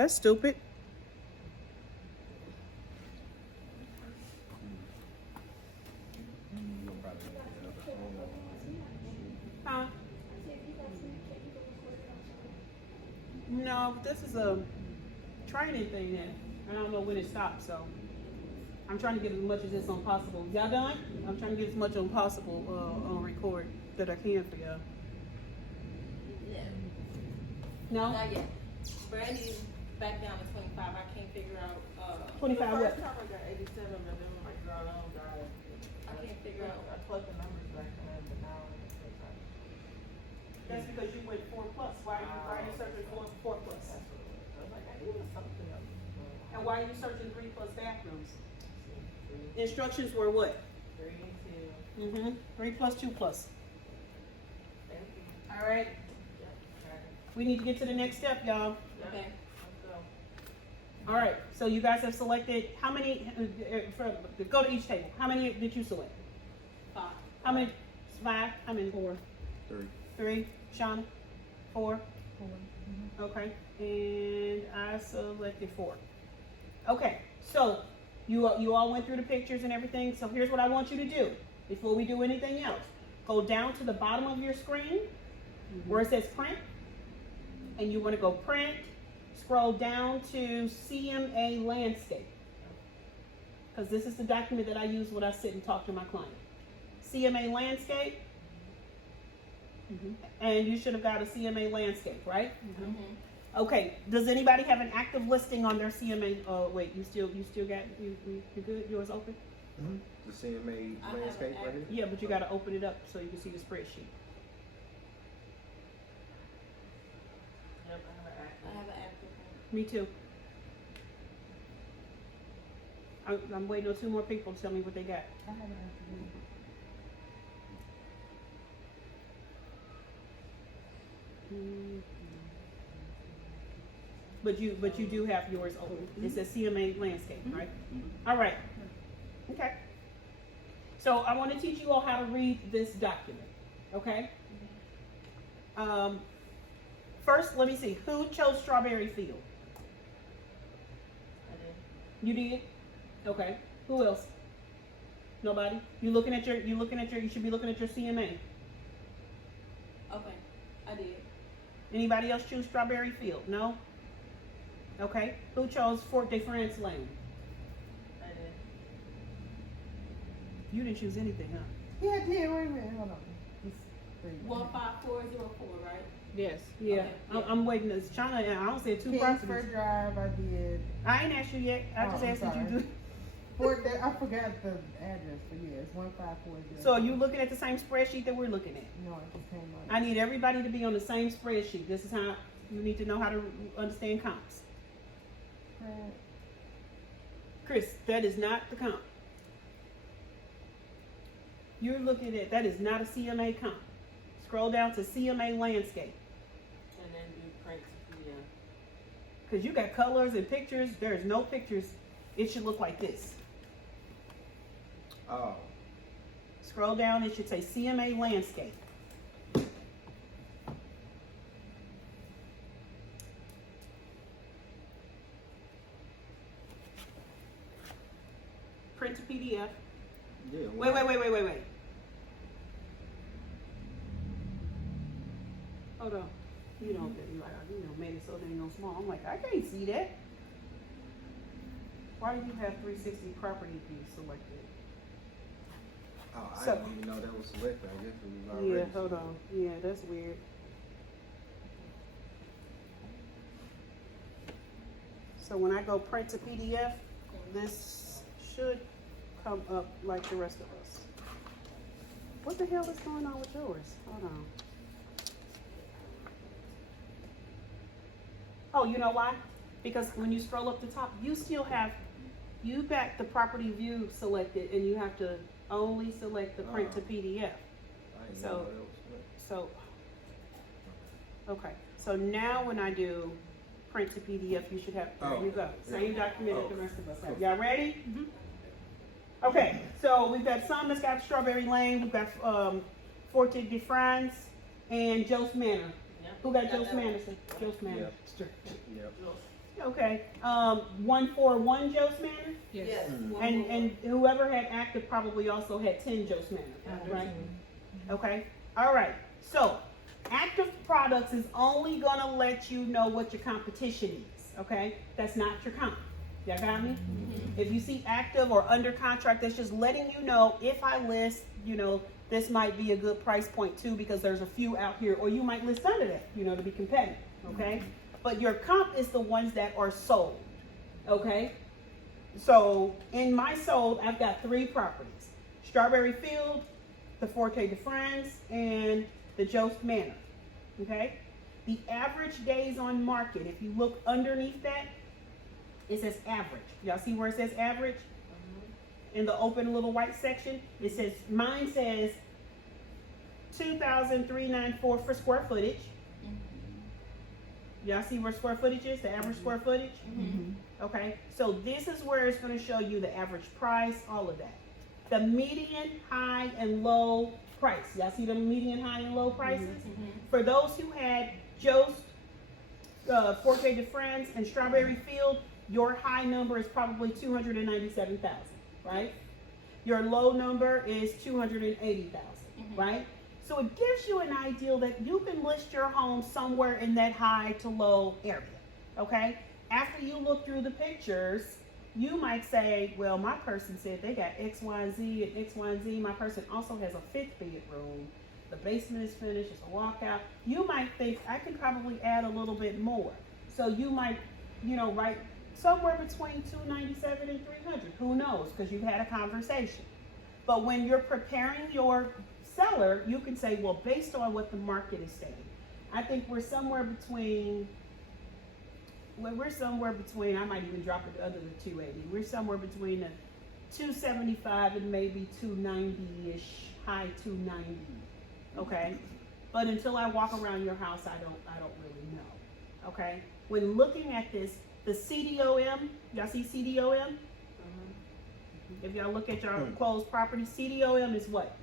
That's stupid. Huh? No, this is a training thing that I don't know when it stops, so I'm trying to get as much of this on possible. Y'all done? I'm trying to get as much on possible on record that I can for y'all. Yeah. No? Not yet. Brandy back down to 25. I can't figure out. 25 what? First time I got 87, but then my girl, I can't figure out. I plugged the numbers back in, but now it's like, That's because you went 4 plus. Why are you searching 4 plus? that's what it was. I was like, I knew it was something else. And why are you searching 3 plus bathrooms? Three, Instructions were what? 3, 2, 3 plus 2 plus. thank you. All right. Yep, got it. We need to get to the next step, y'all. Yep, Okay. let's go. All right. So you guys have selected how many? Go to each table. How many did you select? 5. How many? 5. How many? 4. 3. Shauna? 4. Okay. And I selected 4. Okay. So you all went through the pictures and everything. So here's what I want you to do before we do anything else. Go down to the bottom of your screen where it says print, and you want to go print. Scroll down to CMA landscape, because this is the document that I use when I sit and talk to my client. CMA landscape, and you should have got a CMA landscape, right? Okay. Does anybody have an active listing on their CMA? Wait, you still got you good? Yours open? The CMA I have landscape an right here? Yeah, but you got to open it up so you can see the spreadsheet. Yep, I have an I active. have an active one. Me too. I'm waiting on 2 more people to tell me what they got. I have an active. But you do have yours open. It says CMA landscape, right? All right. Okay. So I want to teach you all how to read this document. Okay. First, let me see. Who chose Strawberry Field? I did. You did. Okay. Who else? Nobody. You should be looking at your CMA. Okay. I did. Anybody else choose Strawberry Field? No? Okay. Who chose Fort de France Lane? I did. You didn't choose anything, huh? Yeah, I did. Wait a minute. Hold on. It's 15404, right? Yes. Yeah. Okay, yeah. I'm waiting. It's China, and I don't say 2 Kingsford properties. Drive, I did. I ain't asked you yet. I just Oh, I'm asked that you sorry. do. I forgot the address, but yeah, it's 154. So are you looking at the same spreadsheet that we're looking at? No, it just came up. I need everybody to be on the same spreadsheet. This is how you need to know how to understand comps. Print. Chris, that is not the comp. You're looking at, that is not a CMA comp. Scroll down to CMA landscape. And then do print PDF. Because you got colors and pictures. There's no pictures. It should look like this. Oh, Scroll down, it should say CMA landscape. Print to PDF. yeah. Wait. Hold on. You know, Minnesota ain't no small. I'm like, I can't see that. Why do you have 360 property view selected? Oh, I So- didn't even know that was selected. I guess it was Yeah, already. hold on. Yeah, that's weird. So when I go print to PDF, this should come up like the rest of us. What the hell is going on with yours? Hold on. Oh, you know why? Because when you scroll up the top, you still have, you got the property view selected, and you have to only select the print to PDF. I didn't So- know that was selected. So, okay, so now when I do print to PDF, you should have, there you go, same document that the rest of us have. Y'all ready? Okay, so we've got some that's got Strawberry Lane, we've got Fort de France, and Jost Manor. Yep. Who got Got Jost that one. Manor? Jost Manor. Yep. Sure. Yep. Okay. 141 Jost Manor, Yes. and whoever had active probably also had 10 Jost Manor, right? Okay. All right. So active products is only gonna let you know what your competition is. Okay. That's not your comp. Y'all got me? If you see active or under contract, that's just letting you know if I list, this might be a good price point too, because there's a few out here, or you might list under that, to be competitive, okay? But your comp is the ones that are sold, okay? So in my sold, I've got 3 properties: Strawberry Field, the Forte de France, and the Jost Manor, okay? The average days on market, if you look underneath that, it says average. Y'all see where it says average? In the open little white section, it says, mine says 2,394 for square footage. Y'all see where square footage is, the average square footage? Okay, so this is where it's gonna show you the average price, all of that. The median, high, and low price. Y'all see the median, high, and low prices? For those who had Jost, Forte de France, and Strawberry Field, your high number is probably 297,000. Right? Your low number is 280,000, right? So it gives you an idea that you can list your home somewhere in that high to low area, okay? After you look through the pictures, you might say, well, my person said they got X, Y, and Z and X, Y, and Z. My person also has a 5th bedroom. The basement is finished, it's a walkout. You might think, I can probably add a little bit more. So you might, write somewhere between 297 and 300. Who knows? Because you've had a conversation. But when you're preparing your seller, you can say, well, based on what the market is saying, I think we're somewhere between, I might even drop it under the 280. We're somewhere between the 275 and maybe 290-ish, high 290. Okay? But until I walk around your house, I don't really know. Okay? When looking at this, the CDOM, y'all see CDOM? If y'all look at your closed property, CDOM is what?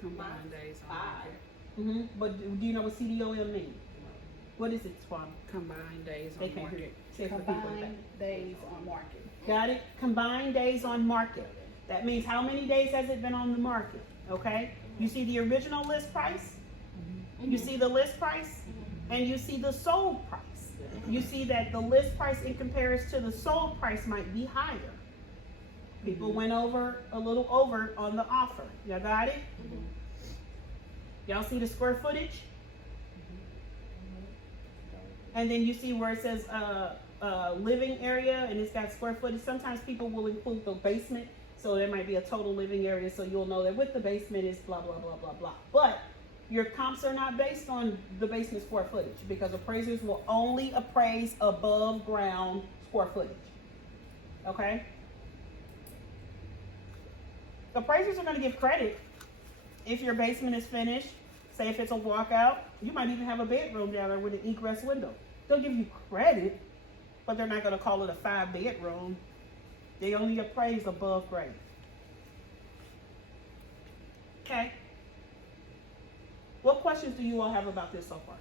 Combined days on 5. market. But do you know what CDOM means? What is it, Swami? Combined days They on can't hear market. it. Say it for people in the back. Combined days on market. Got it? Combined days on market. That means how many days has it been on the market? Okay? You see the original list price? You see the list price? And you see the sold price. You see that the list price in comparison to the sold price might be higher. People went over a little over on the offer. Y'all got it? Y'all see the square footage? And then you see where it says living area and it's got square footage. Sometimes people will include the basement, so there might be a total living area, so you'll know that with the basement is blah, blah, blah, blah, blah. But your comps are not based on the basement square footage, because appraisers will only appraise above ground square footage. Okay? The appraisers are going to give credit if your basement is finished. Say if it's a walkout, you might even have a bedroom down there with an egress window. They'll give you credit, but they're not going to call it a 5-bedroom. They only appraise above grade. Okay? What questions do you all have about this so far?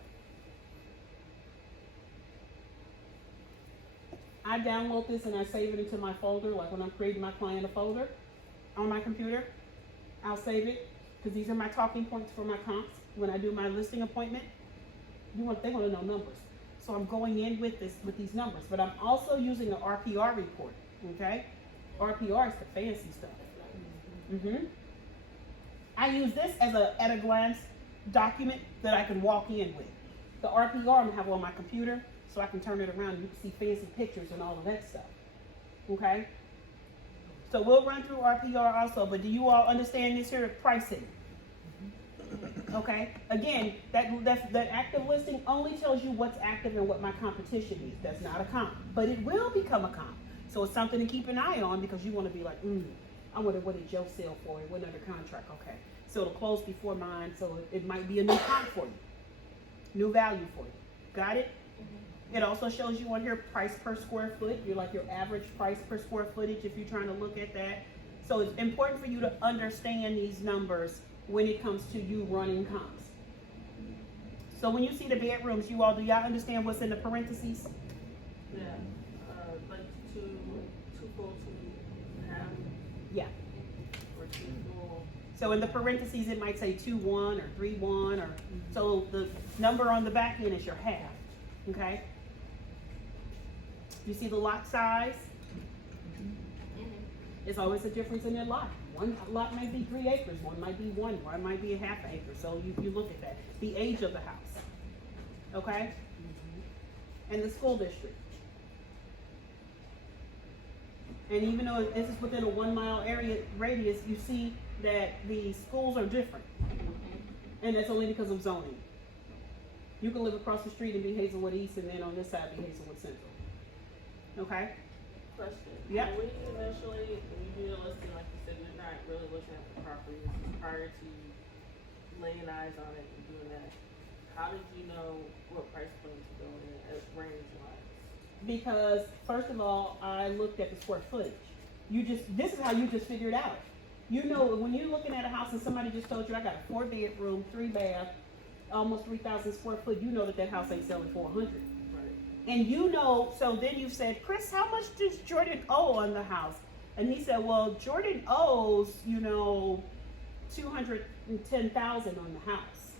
I download this and I save it into my folder, like when I'm creating my client a folder on my computer. I'll save it, because these are my talking points for my comps. When I do my listing appointment, they want to know numbers. So I'm going in with these numbers, but I'm also using an RPR report, okay? RPR is the fancy stuff. I use this as at a glance document that I can walk in with. The RPR I'm gonna have on my computer, so I can turn it around and you can see fancy pictures and all of that stuff. Okay? So we'll run through RPR also, but do you all understand this here pricing? Okay? Again, that active listing only tells you what's active and what my competition is. That's not a comp, but it will become a comp. So it's something to keep an eye on, because you want to be like, I wonder what did Joe sell for? It went under contract. Okay. So it'll close before mine, so it might be a new comp for you. New value for you. Got it? It also shows you on here price per square foot. You're like your average price per square footage if you're trying to look at that. So it's important for you to understand these numbers when it comes to you running comps. So when you see the bedrooms, do y'all understand what's in the parentheses? Yeah. full, 2.5. Yeah. Or 2 full. So in the parentheses, it might say 2-1 or 3-1, or, so the number on the back end is your half, okay? You see the lot size? It's always a difference in their lot. One lot might be 3 acres, one might be one might be a half acre, so you look at that. The age of the house, okay? And the school district. And even though this is within a 1 mile area radius, you see that the schools are different. And that's only because of zoning. You can live across the street and be Hazelwood East, and then on this side be Hazelwood Central. Okay? Question. Yeah. When you initially, when you do the listing, like you said, you're not really looking at the property. This is prior to laying eyes on it and doing that. How did you know what price point to go in range wise? Because first of all, I looked at the square footage. This is how you just figure it out. You know, when you're looking at a house and somebody just told you, I got a 4-bedroom, 3-bath, almost 3,000 square foot, you know that house ain't selling for 100. And you know, so then you said, Chris, how much does Jordan owe on the house? And he said, well, Jordan owes, $210,000 on the house.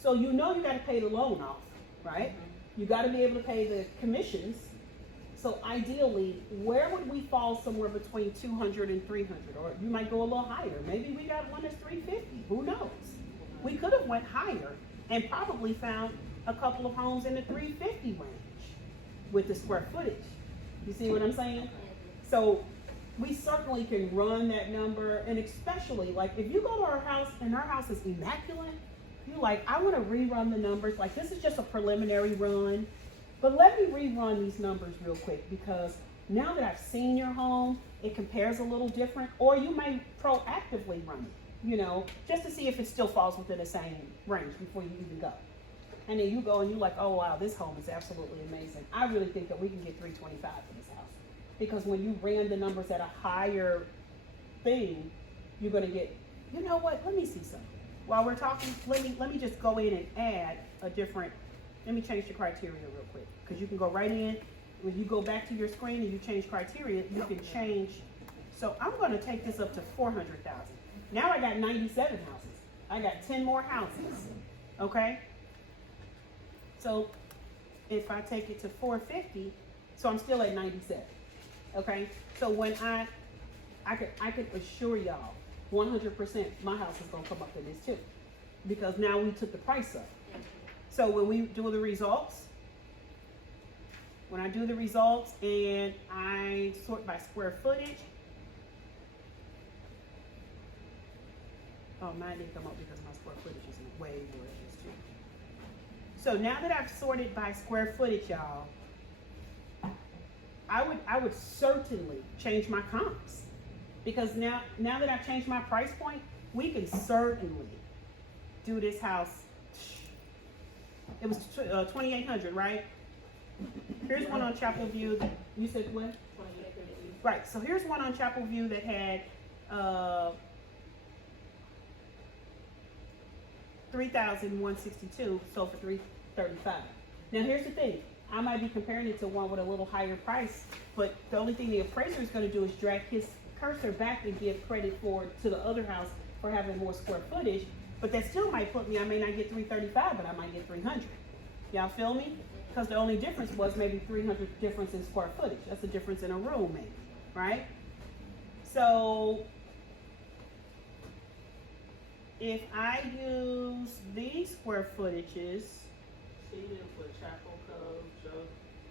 So you know you got to pay the loan off, right? You got to be able to pay the commissions. So ideally, where would we fall somewhere between 200 and 300? Or you might go a little higher. Maybe we got one that's 350. Who knows? We could have went higher and probably found a couple of homes in the 350 range with the square footage. You see what I'm saying? So we certainly can run that number, and especially like if you go to our house and our house is immaculate, you're like, I want to rerun the numbers. Like this is just a preliminary run, but let me rerun these numbers real quick, because now that I've seen your home, it compares a little different, or you may proactively run it, just to see if it still falls within the same range before you even go. And then you go and you're like, oh wow, this home is absolutely amazing. I really think that we can get 325 for this house. Because when you ran the numbers at a higher thing, you're gonna get, you know what, let me see something. While we're talking, let me just go in and add a different, let me change the criteria real quick. Because you can go right in, when you go back to your screen and you change criteria, you can change. So I'm gonna take this up to 400,000. Now I got 97 houses. I got 10 more houses, okay? So if I take it to 450, so I'm still at 97, okay? So when I could assure y'all 100% my house is gonna come up in this too, because now we took the price up. So when we do the results, when I do the results and I sort by square footage, oh, mine didn't come up because my square footage is way more than this too. So now that I've sorted by square footage, y'all, I would certainly change my comps, because now that I've changed my price point, we can certainly do this house. It was 2,800, right? Here's one on Chapel View that you said what? 2850. Right. So here's one on Chapel View that had 3,162, sold for 335. Now here's the thing. I might be comparing it to one with a little higher price, but the only thing the appraiser is going to do is drag his cursor back and give credit to the other house for having more square footage. But that still might put me, I may not get 335, but I might get 300. Y'all feel me? Because the only difference was maybe 300 difference in square footage. That's the difference in a room maybe, right? So if I use these square footages, She didn't put Chapel Cove, Joe,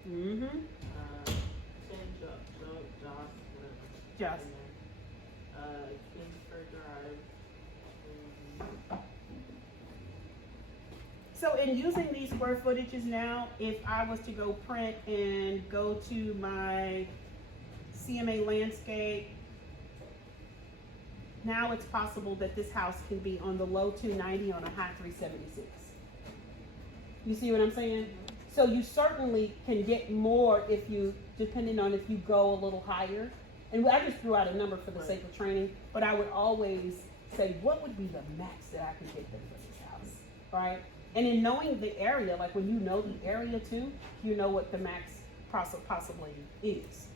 mm-hmm, Joss, Joss. Kingsford Drive. So in using these square footages now, if I was to go print and go to my CMA landscape, now it's possible that this house can be on the low 290 on a high 376. You see what I'm saying? So you certainly can get more if you, depending on if you go a little higher. And I just threw out a number for the sake of training, but I would always say, what would be the max that I could get them for this house, right? And in knowing the area, like when you know the area too, you know what the max possibly is.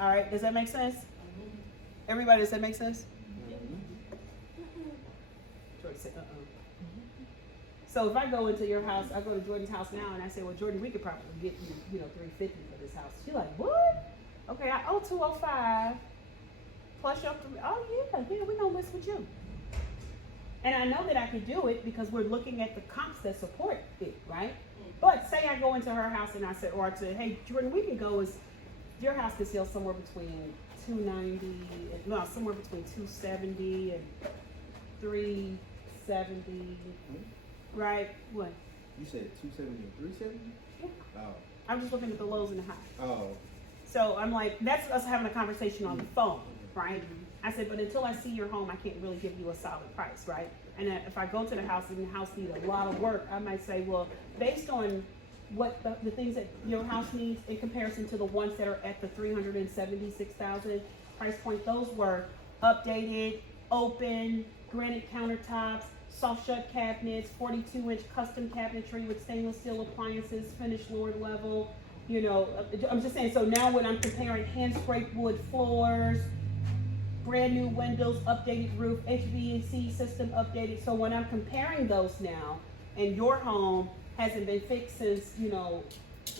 All right, does that make sense? Everybody, does that make sense? Jordan said, So if I go into your house, I go to Jordan's house now, and I say, well, Jordan, we could probably get you, $350 for this house. She's like, what? Okay, I owe $205 plus your yeah, we gonna list with you. And I know that I can do it because we're looking at the comps that support it, right? But say I go into her house and I said, or I said, hey, Jordan, we can go your house can sell somewhere between somewhere between 270 and 370, right? What? You said 270 and 370? Yeah. Oh. I'm just looking at the lows and the highs. Oh. So I'm like, that's us having a conversation on the phone, right? I said, but until I see your home, I can't really give you a solid price, right? And if I go to the house and the house needs a lot of work, I might say, well, based on what the things that your house needs in comparison to the ones that are at the $376,000 price point, those were updated, open, granite countertops, soft shut cabinets, 42-inch custom cabinetry with stainless steel appliances, finished lower level. I'm just saying, so now when I'm comparing hand scraped wood floors, brand new windows, updated roof, HVAC system updated. So when I'm comparing those now, and your home hasn't been fixed since,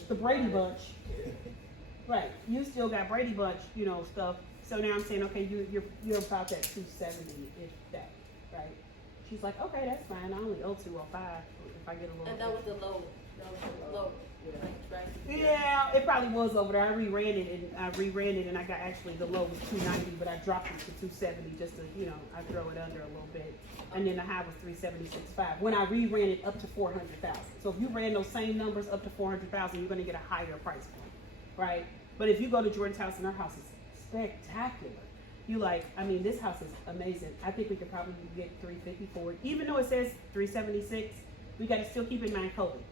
the Brady Bunch, right? You still got Brady Bunch, stuff. So now I'm saying, okay, you're about that 270 if that, right? She's like, okay, that's fine. I only owe 205 if I get a little. And that was the low. That was the low. Right? Yeah, it probably was over there. I reran it and I got actually the low was 290, but I dropped it to 270 just to, I throw it under a little bit. And then the high was 376.5 when I reran it up to 400,000. So if you ran those same numbers up to 400,000, you're going to get a higher price point, right? But if you go to Jordan's house and her house is spectacular, this house is amazing. I think we could probably get 350 for it, even though it says 376. We got to still keep in mind COVID.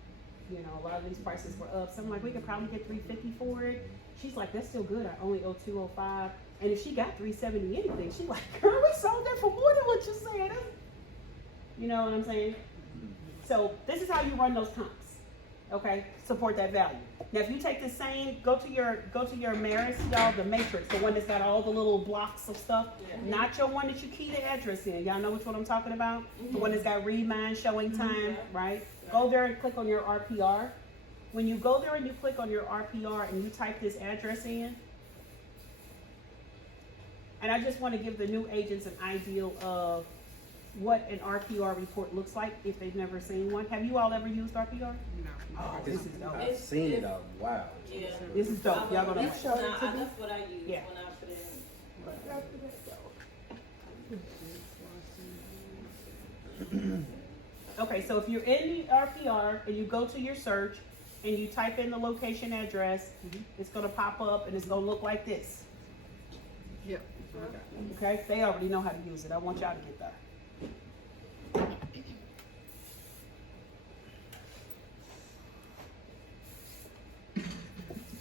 A lot of these prices were up. So I'm like, we could probably get 350 for it. She's like, that's still good. I only owe 205. And if she got 370 anything, she's like, girl, we sold that for more than what you said. You know what I'm saying? So this is how you run those comps. Okay, support that value. Now, if you take the same, go to your Maris, y'all, the matrix, the one that's got all the little blocks of stuff, not your one that you key the address in. Y'all know which one I'm talking about? The one that's got read mine, showing time, right? Go there and click on your RPR. When you go there and you click on your RPR and you type this address in, and I just want to give the new agents an idea of what an RPR report looks like if they've never seen one. Have you all ever used RPR? No. Oh, this is dope. I've seen it a while. Yeah. This is dope. Y'all gonna That's what I use Yeah. when I put it in. Okay, so if you're in the RPR and you go to your search and you type in the location address, it's gonna pop up and it's gonna look like this. Yep. Okay, they already know how to use it. I want y'all to get that.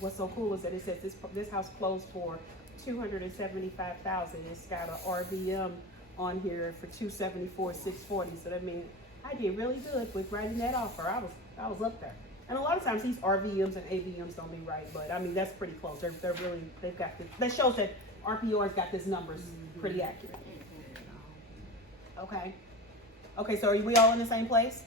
What's so cool is that it says this house closed for $275,000. It's got an RVM on here for $274,640. So that means I did really good with writing that offer. I was up there. And a lot of times these RVMs and AVMs don't be right, but that's pretty close. They've got this. That shows that RPR's got this numbers pretty accurate. Okay. Okay, so are we all in the same place?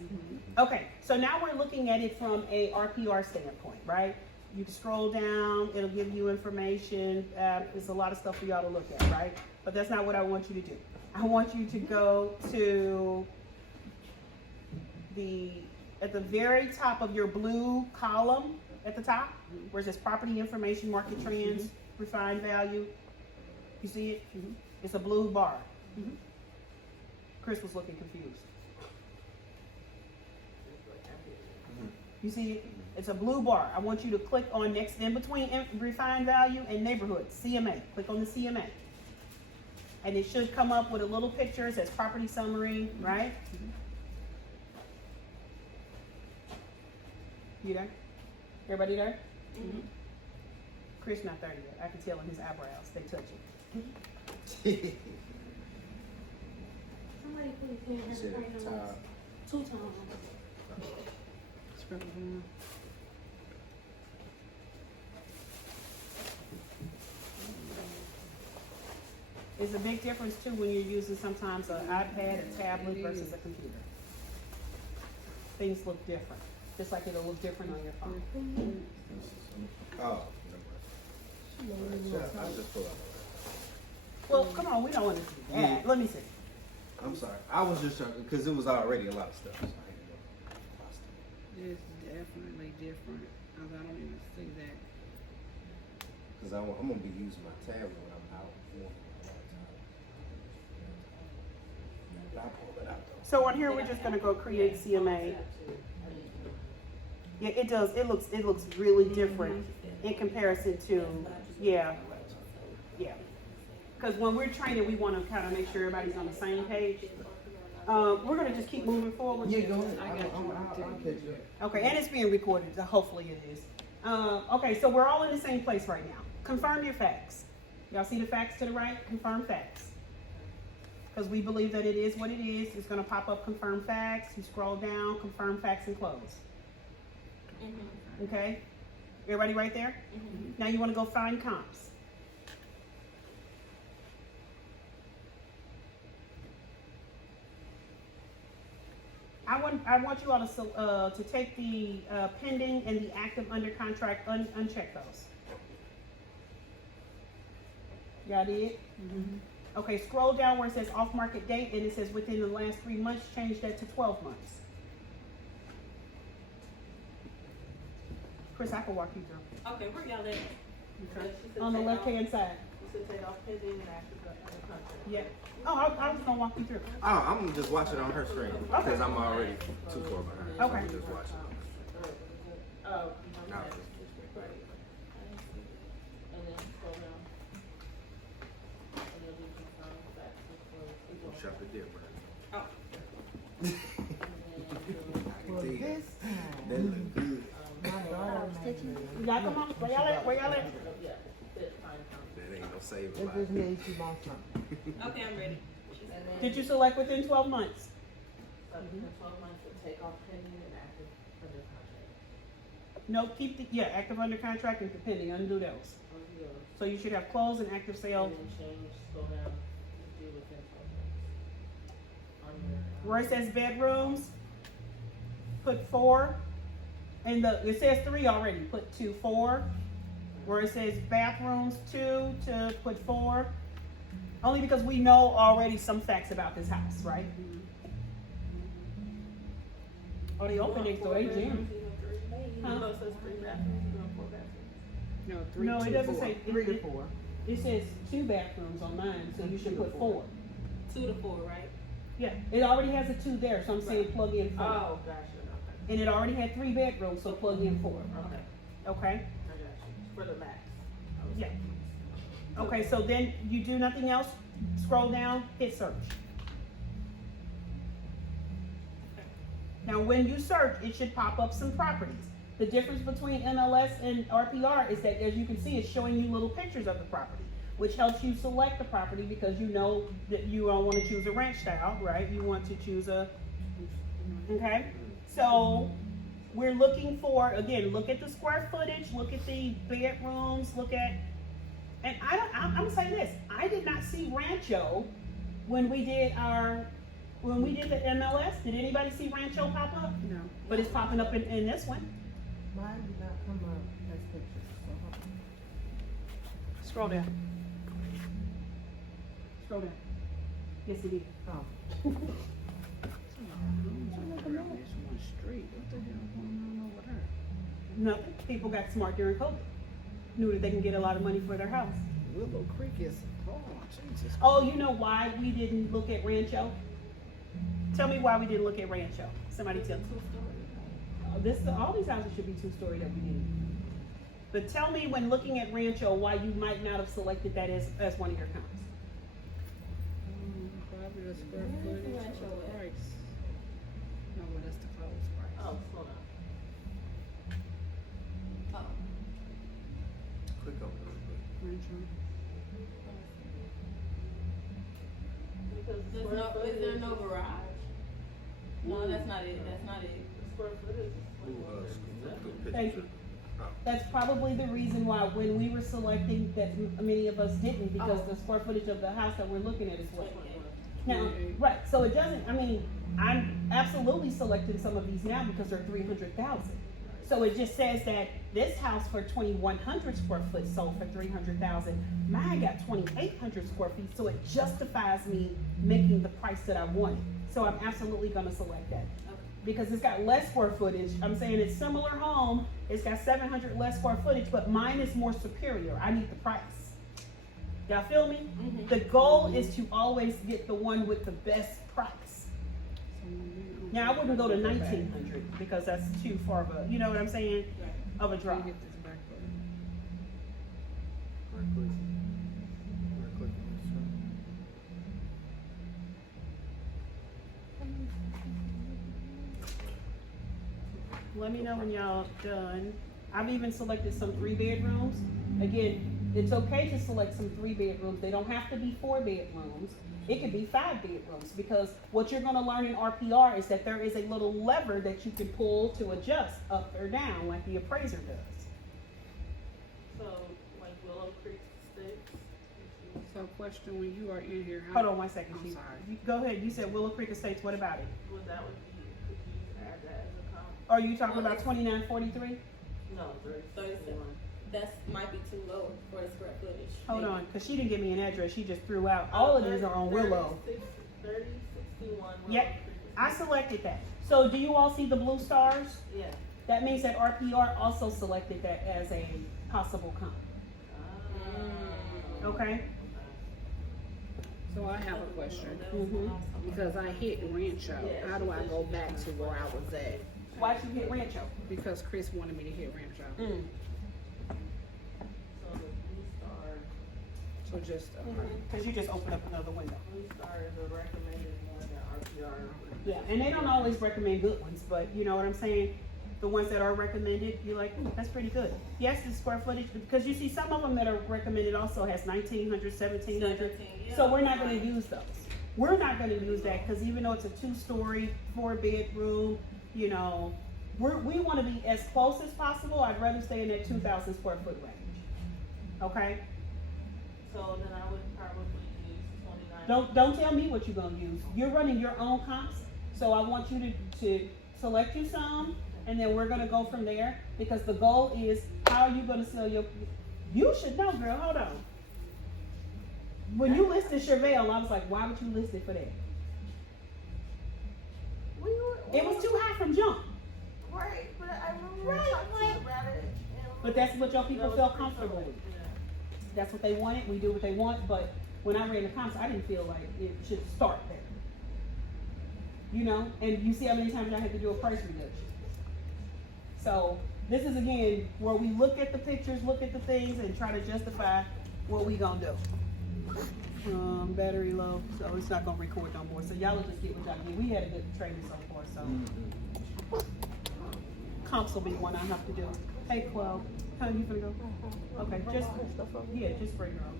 Okay, so now we're looking at it from a RPR standpoint, right? You can scroll down, it'll give you information. There's a lot of stuff for y'all to look at, right? But that's not what I want you to do. I want you to go to at the very top of your blue column at the top, where it says property information, market trends, refined value. You see it? It's a blue bar. Chris was looking confused. You see it? It's a blue bar. I want you to click on next in between refined value and neighborhood, CMA. Click on the CMA. And it should come up with a little picture. It says property summary, right? You there? Everybody there? Chris not there yet. I can tell in his eyebrows. They touch it. Somebody put his hand Said in at the the top. 2 times. Scroll down. It's a big difference too when you're using sometimes an iPad, a tablet versus a computer. Things look different, just like it'll look different on your phone. Oh, never mind. I just pulled out. Well, come on, we don't want to do that. Let me see. I'm sorry. I was just trying, because it was already a lot of stuff. So I had to go. It's definitely different, cause I don't even see that. Because I'm going to be using my tablet when I'm out. But I'll pull it out though. So on here, we're just gonna go create CMA. Yeah, it does. It looks really different in comparison to, yeah. Because when we're training, we want to kind of make sure everybody's on the same page. We're gonna just keep moving forward. Yeah, go ahead. I'll catch you up. Okay, and it's being recorded, so hopefully it is. Okay, so we're all in the same place right now. Confirm your facts. Y'all see the facts to the right? Confirm facts. Because we believe that it is what it is. It's gonna pop up confirm facts. You scroll down, confirm facts and close. Mm-hmm. Okay? Everybody right there? Mm-hmm. Now you wanna go find comps. I want you all to take the pending and the active under contract, uncheck those. Y'all did? Okay, scroll down where it says off market date and it says within the last 3 months, change that to 12 months. Chris, I can walk you through. Okay, where y'all at? Okay. On the left hand side. You said take off pending and active under contract. Yeah. Oh, I was gonna walk you through. Oh, I'm going to just watch it on her screen. Because I'm already too far behind. So Okay. I'm just watch it. Oh, Now, okay. Right. And then scroll down. And then we confirm that We'll shut the deal, bro. Oh, Well, Indeed. this That time, look good. my daughter made me. Y'all come on. Where y'all at? Where y'all at? Yeah, fit fine count. That ain't no saving It life. just means she wants something. okay, I'm ready. And then, Did you select within 12 months? within 12 months, we'll take off pending and active under contract. No, keep the, yeah, active under contract and pending, undo those. Or the other. So you should have closed and active sale. And then change, scroll down, to do within 12 months. On your, Where it says bedrooms, put 4. And it says 3 already, put 2, 4. Where it says bathrooms, 2 to put 4. Only because we know already some facts about this house, right? Oh, they open next door, gym. Huh? No, it says 3 bathrooms, you doing 4 bathrooms. No, 3, No, 2, it doesn't 4. say, 3 to 4. it says 2 bathrooms on mine, so you should put 4. 2 to 4, right? Yeah, it already has a 2 there, so I'm saying plug in 4. Oh, gotcha, okay. And it already had 3 bedrooms, so plug in 4. Okay, Okay? I got you. For the max. I was Yeah. confused. Okay, so then you do nothing else, scroll down, hit search. Now, when you search, it should pop up some properties. The difference between MLS and RPR is that, as you can see, it's showing you little pictures of the property, which helps you select the property because you know that you don't want to choose a ranch style, right? You want to choose a, okay? So, we're looking for, again, look at the square footage, look at the bedrooms, look at, and I'm gonna say this, I did not see Rancho when we did the MLS. Did anybody see Rancho pop up? No. But it's popping up in this one. Mine did not come up as pictures, so hold on. Scroll down. Scroll down. Yes, it is. Oh, This one street, what the hell going on over there? Nothing. People got smart during COVID. Knew that they can get a lot of money for their house. Willow Creek is, oh, Jesus. Oh, you know why we didn't look at Rancho? Tell me why we didn't look at Rancho. Somebody tell me. All these houses should be 2-story that we didn't. But tell me when looking at Rancho why you might not have selected that as one of your comps. Probably the square Where's the footage Rancho or the at? price. No, but that's the closed price. Oh, slow down. Oh, Click on it real quick. Rancho. Because there's no, is there no garage? No, that's not it, that's not it. The square footage is Ooh, good picture. Thank you. That's probably the reason why when we were selecting that many of us didn't, because the square footage of the house that we're looking at is what. Now, right, so it doesn't, I mean, I'm absolutely selecting some of these now because they're 300,000. So it just says that this house for 2,100 square foot sold for 300,000. Mine got 2,800 square feet, so it justifies me making the price that I wanted. So I'm absolutely gonna select that. Because it's got less square footage. I'm saying it's similar home, it's got 700 less square footage, but mine is more superior. I need the price. Y'all feel me? The goal is to always get the one with the best price. Now, I wouldn't go to 1,900 because that's too far of a, you know what I'm saying? Of a drop. Get this back button. Right click. Right click on this one. Let me know when y'all done. I've even selected some 3 bedrooms. Again, it's okay to select some 3 bedrooms. They don't have to be 4 bedrooms. It could be 5 bedrooms, because what you're gonna learn in RPR is that there is a little lever that you can pull to adjust up or down like the appraiser does. So, like Willow Creek Estates. So question, when you are in here, how? Hold on 1 second, I'm Chief. sorry. Go ahead, you said Willow Creek Estates, what about it? Well, that would be, could you add that as a comp? Are you talking about 2943? No, 37. That might be too low for the square footage. Hold on, cause she didn't give me an address, she just threw out, all of these are on Willow. 3061 Willow Yep, Creek I Estates. selected that. So do you all see the blue stars? Yeah. That means that RPR also selected that as a possible comp, okay? So I have a question, Mhm. because I hit Rancho, how do I go back to where I was at? Why'd you hit Rancho? Because Chris wanted me to hit Rancho, Mm. So the Blue Star, so just, Cause you just opened up another window. Blue Star is a recommended one that RPR. Yeah, and they don't always recommend good ones, but you know what I'm saying? The ones that are recommended, you're like, that's pretty good. Yes, the square footage, because you see some of them that are recommended also has 1,900, 1,700. 17, yeah. So we're not gonna use those. We're not gonna use that, cause even though it's a 2-story, 4-bedroom, you know, we wanna be as close as possible. I'd rather stay in that 2,000 square foot range. Okay? So then I would probably use 29. Don't tell me what you're gonna use. You're running your own comps, so I want you to select you some, and then we're gonna go from there, because the goal is, how are you gonna sell your, you should know, girl, hold on. When you listed Chevelle, I was like, why would you list it for that? It was too high from jump, Right, but I remember Right, talking like- about it. but that's what your people That was felt pretty comfortable cool. with. Yeah. That's what they wanted, we do what they want, but when I ran the comps, I didn't feel like it should start there. You know, and you see how many times I had to do a price reduction. So, this is again, where we look at the pictures, look at the things, and try to justify what we gonna do. Battery low, so it's not gonna record no more, so y'all will just get what y'all get. We had a good training so far, so. Comps will be one I have to do. Hey, Chloe, how you finna go? Okay, just bring her over.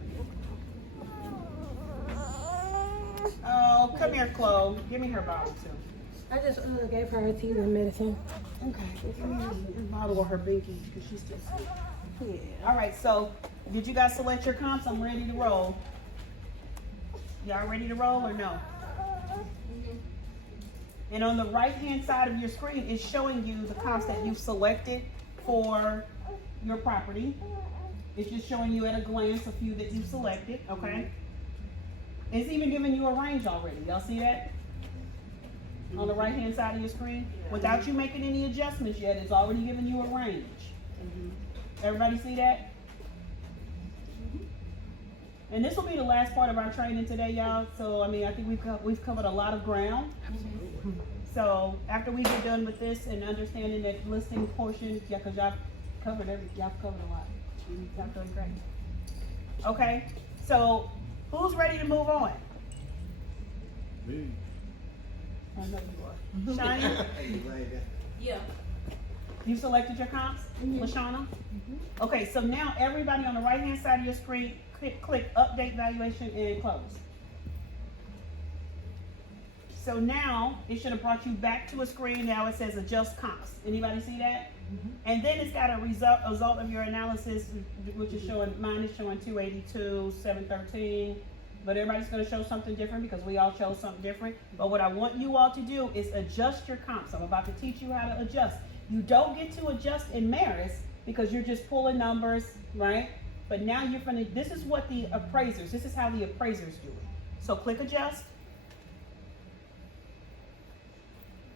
Oh, come here, Chloe. Give me her bottle too. I just gave her her tea and medicine. Okay. Give me her bottle or her binky because she's still asleep. Yeah. All right. So, did you guys select your comps? I'm ready to roll. Y'all ready to roll or no? And on the right-hand side of your screen, it's showing you the comps that you've selected for your property. It's just showing you at a glance a few that you've selected, okay? It's even giving you a range already. Y'all see that? On the right-hand side of your screen? Without you making any adjustments yet, it's already giving you a range. Everybody see that? And this will be the last part of our training today, y'all. So, I mean, I think we've covered a lot of ground. So, after we get done with this and understanding that listing portion, yeah, because y'all covered a lot. Y'all doing great. Okay, so who's ready to move on? Me. I know you are. Shania, Yeah. you selected your comps? LaShawna? Okay, so now everybody on the right-hand side of your screen, click update valuation and close. So now it should have brought you back to a screen. Now it says adjust comps. Anybody see that? And then it's got a result of your analysis, which is showing, mine is showing 282, 713. But everybody's gonna show something different because we all chose something different. But what I want you all to do is adjust your comps. I'm about to teach you how to adjust. You don't get to adjust in Maris because you're just pulling numbers, right? But now you're gonna, this is what the appraisers, this is how the appraisers do it. So click adjust.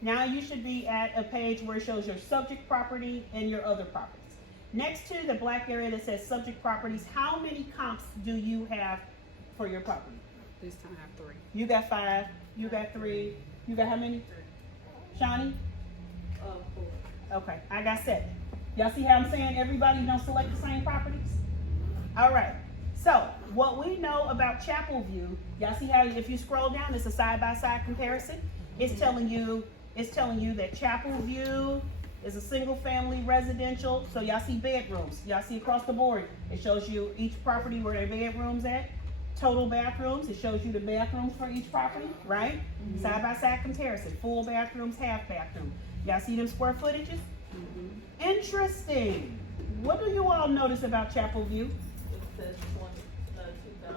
Now you should be at a page where it shows your subject property and your other properties. Next to the black area that says subject properties, how many comps do you have for your property? This time I have 3. You got 5, you got 3, you got how many? Shawnee? 4. Okay, I got 7. Y'all see how I'm saying everybody don't select the same properties? All right, so what we know about Chapel View, y'all see how if you scroll down, it's a side-by-side comparison. It's telling you that Chapel View is a single family residential. So y'all see bedrooms. Y'all see across the board. It shows you each property where their bedrooms at. Total bathrooms. It shows you the bathrooms for each property, right? Side by side comparison. Full bathrooms, half bathroom. Y'all see them square footages? Interesting. What do you all notice about Chapel View? It says 2,000 square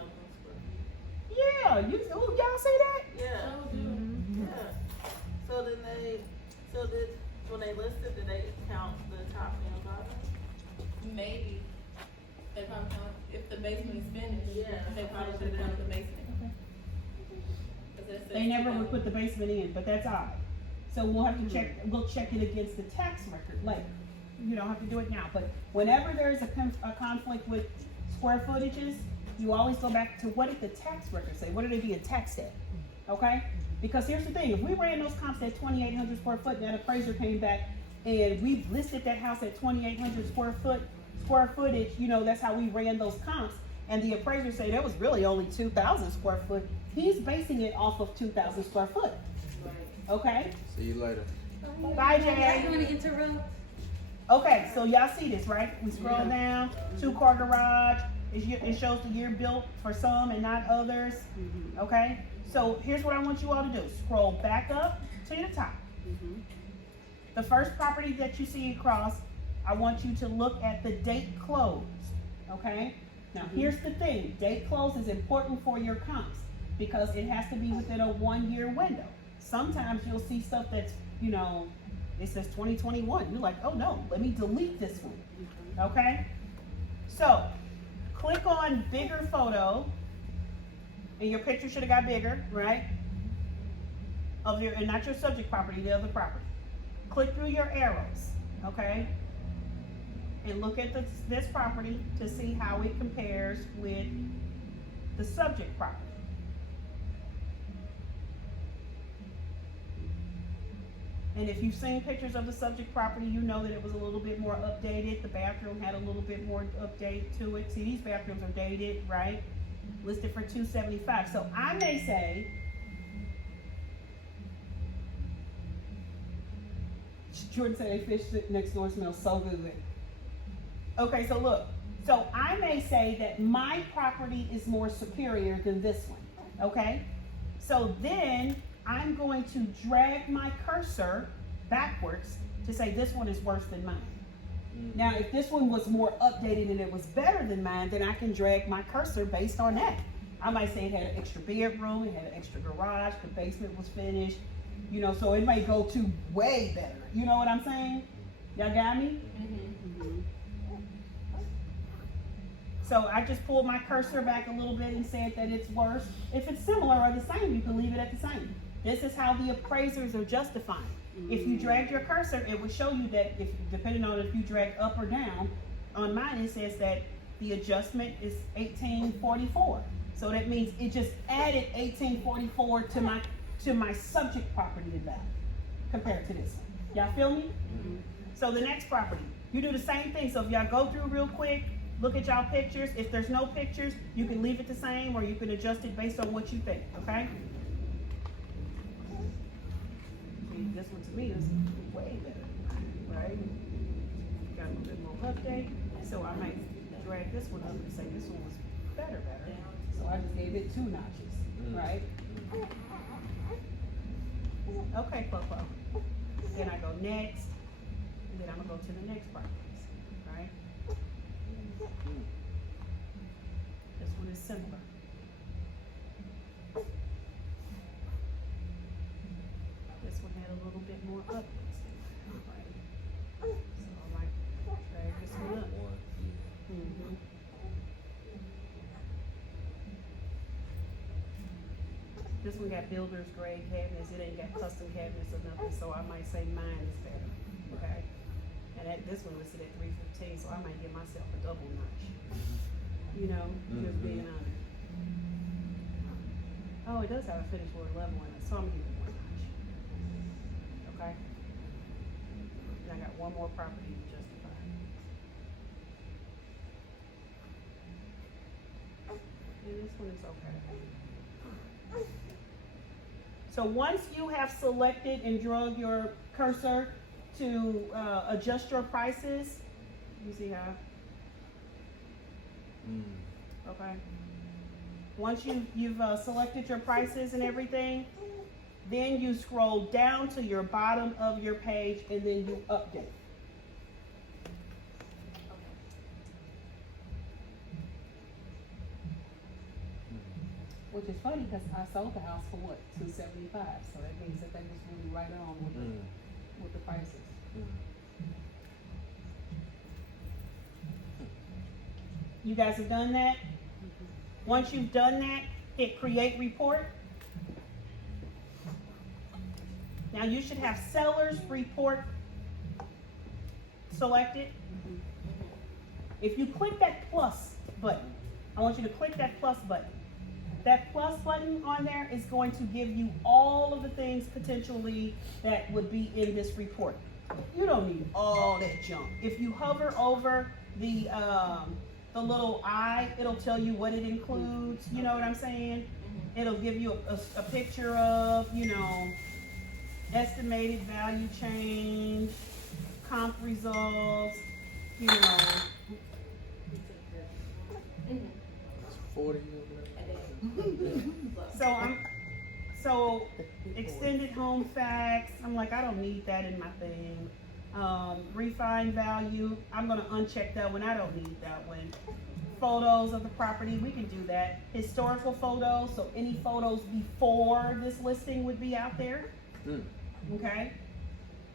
feet. Yeah, y'all see that? Yeah. Yeah. So then when they listed, did they count the top and bottom? Maybe. If the basement is finished. Yeah. They probably should have done the basement. 'Cause it says They never 2,000. would put the basement in, but that's odd. So we'll have to check, we'll check it against the tax record later. You don't have to do it now, but whenever there's a conflict with square footages, you always go back to what did the tax record say? What are they being taxed at? Okay? Because here's the thing, if we ran those comps at 2,800 square foot, and that appraiser came back and we listed that house at 2,800 square footage, you know, that's how we ran those comps. And the appraiser said that was really only 2,000 square foot. He's basing it off of 2,000 square foot. Okay? See you later. Bye, You Jay. want to interrupt? Okay, so y'all see this, right? We scroll down, 2-car garage. It shows the year built for some and not others. Okay? So here's what I want you all to do. Scroll back up to the top. The first property that you see across, I want you to look at the date closed. Okay? Now here's the thing. Date closed is important for your comps because it has to be within a 1-year window. Sometimes you'll see stuff that's, you know, it says 2021. You're like, oh no, let me delete this one. Okay? So, click on bigger photo, and your picture should have got bigger, right? Of your, and not your subject property, the other property. Click through your arrows, okay? And look at this property to see how it compares with the subject property. And if you've seen pictures of the subject property, you know that it was a little bit more updated. The bathroom had a little bit more update to it. See, these bathrooms are dated, right? Listed for $275. So I may say, Jordan said they fish next door smells so good. Okay, so look. So I may say that my property is more superior than this one, okay? So then I'm going to drag my cursor backwards to say this one is worse than mine. Now, if this one was more updated and it was better than mine, then I can drag my cursor based on that. I might say it had an extra bedroom, it had an extra garage, the basement was finished, you know, so it may go to way better. You know what I'm saying? Y'all got me? So I just pulled my cursor back a little bit and said that it's worse. If it's similar or the same, you can leave it at the same. This is how the appraisers are justifying. If you dragged your cursor, it would show you that if, depending on if you drag up or down, on mine it says that the adjustment is 1844. So that means it just added 1844 to my subject property value compared to this one. Y'all feel me? So the next property, you do the same thing. So if y'all go through real quick, look at y'all pictures. If there's no pictures, you can leave it the same or you can adjust it based on what you think, okay? See, this one to me is way better, right? Got a little bit more update. So I might drag this one up and say this one was better. So I just gave it 2 notches, right? Okay, Popo. Then I go next. And then I'm gonna go to the next properties, right? This one is similar. This one had a little bit more updates, right? So I might drag this one up. Mhm. This one got builder's grade cabinets, it ain't got custom cabinets or nothing, so I might say mine is better, okay? And this one listed at 315, so I might give myself a double notch. You know, just being honest. Oh, it does have a finish floor level in it, so I'm gonna give it one notch. Okay? And I got one more property to justify. And this one is okay. So once you have selected and drug your cursor to adjust your prices, you see how? Okay. Once you've selected your prices and everything, then you scroll down to your bottom of your page and then you update. Which is funny because I sold the house for what, $275, so that means that they was really right on with the prices. You guys have done that? Once you've done that, hit create report. Now you should have seller's report selected. If you click that plus button, I want you to click that plus button. That plus button on there is going to give you all of the things potentially that would be in this report. You don't need all that junk. If you hover over the little eye, it'll tell you what it includes. You know what I'm saying? It'll give you a picture of, you know, estimated value change, comp results, you know. It's 40 So extended home facts, I'm like, I don't need that in my thing. Refined value, I'm gonna uncheck that one, I don't need that one. Photos of the property, we can do that. Historical photos, so any photos before this listing would be out there. Okay?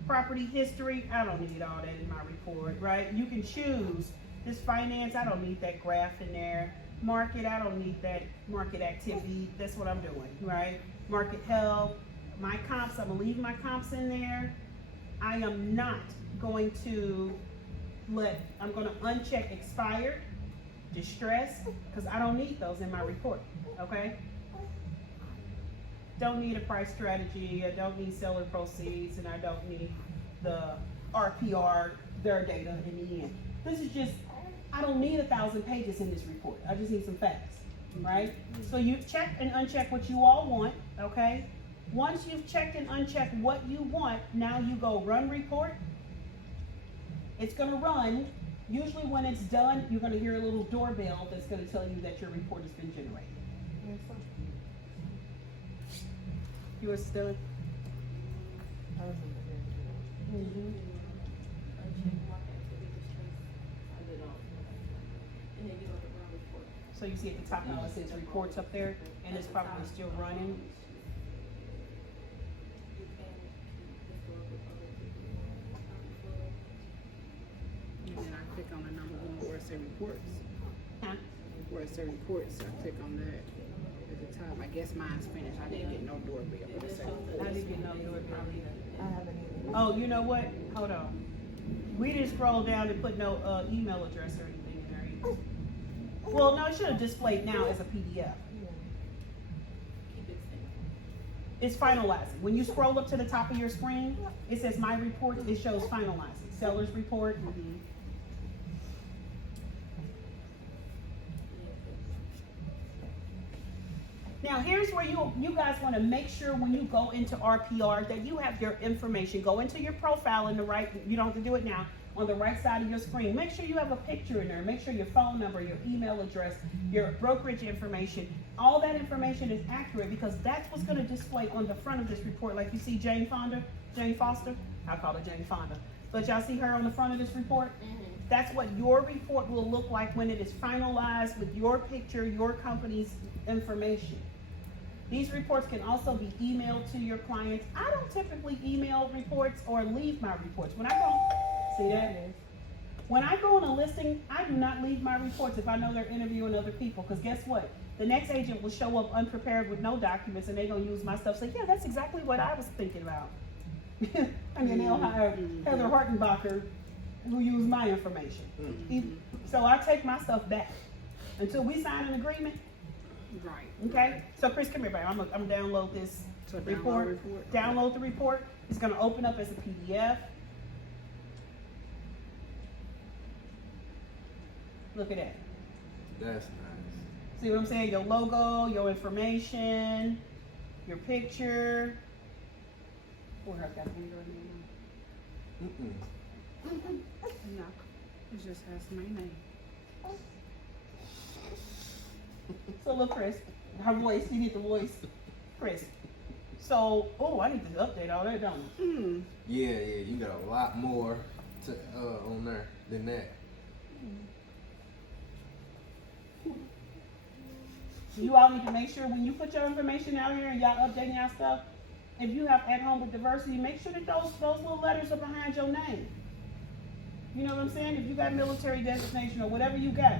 Property history, I don't need all that in my report, right? You can choose. This finance, I don't need that graph in there. Market, I don't need that market activity. That's what I'm doing, right? Market health, my comps, I'm gonna leave my comps in there. I am not going to I'm gonna uncheck expired, distress, because I don't need those in my report, okay? Don't need a price strategy, I don't need seller proceeds, and I don't need the RPR, their data in the end. This is just, I don't need 1,000 pages in this report. I just need some facts, right? So you check and uncheck what you all want, okay? Once you've checked and unchecked what you want, now you go run report. It's gonna run. Usually when it's done, you're gonna hear a little doorbell that's gonna tell you that your report has been generated. Yours is done? So you see at the top now it says reports up there, and it's probably still running. And then I click on the number one where it says reports. Huh? Where it says reports, I click on that at the top. I guess mine's finished. I didn't get no doorbell. But it said I didn't get no doorbell either. I haven't even. Oh, you know what? Hold on. We didn't scroll down and put no email address or anything in there either. Well, no, it should have displayed now as a PDF. It's finalizing. When you scroll up to the top of your screen, it says my report, it shows finalizing. Seller's report. Now here's where you guys want to make sure when you go into RPR that you have your information. Go into your profile in the right, you don't have to do it now, on the right side of your screen. Make sure you have a picture in there. Make sure your phone number, your email address, your brokerage information, all that information is accurate because that's what's going to display on the front of this report. Like you see Jane Foster, I'll call her Jane Fonda. But y'all see her on the front of this report? Mhm. That's what your report will look like when it is finalized with your picture, your company's information. These reports can also be emailed to your clients. I don't typically email reports or leave my reports. When I go, see that? When I go on a listing, I do not leave my reports if I know they're interviewing other people, because guess what? The next agent will show up unprepared with no documents and they're gonna use my stuff, say, yeah, that's exactly what I was thinking about. And then they'll hire Heather Hartenbacher, who used my information. So I take my stuff back until we sign an agreement. Right. Okay, so Chris, come here, babe. I'm gonna download this So download report. report. Download the report. It's gonna open up as a PDF. Look at that. That's nice. See what I'm saying? Your logo, your information, your picture. Oh, I got finger on Mm-mm. No, it just has my name. So look, Chris, her voice. You need the voice, Chris. So, oh, I need to update all that, don't I? Yeah, you got a lot more to on there than that. You all need to make sure when you put your information out here and y'all updating y'all stuff, if you have At Home with Diversity, make sure that those little letters are behind your name. You know what I'm saying? If you got military designation or whatever you got,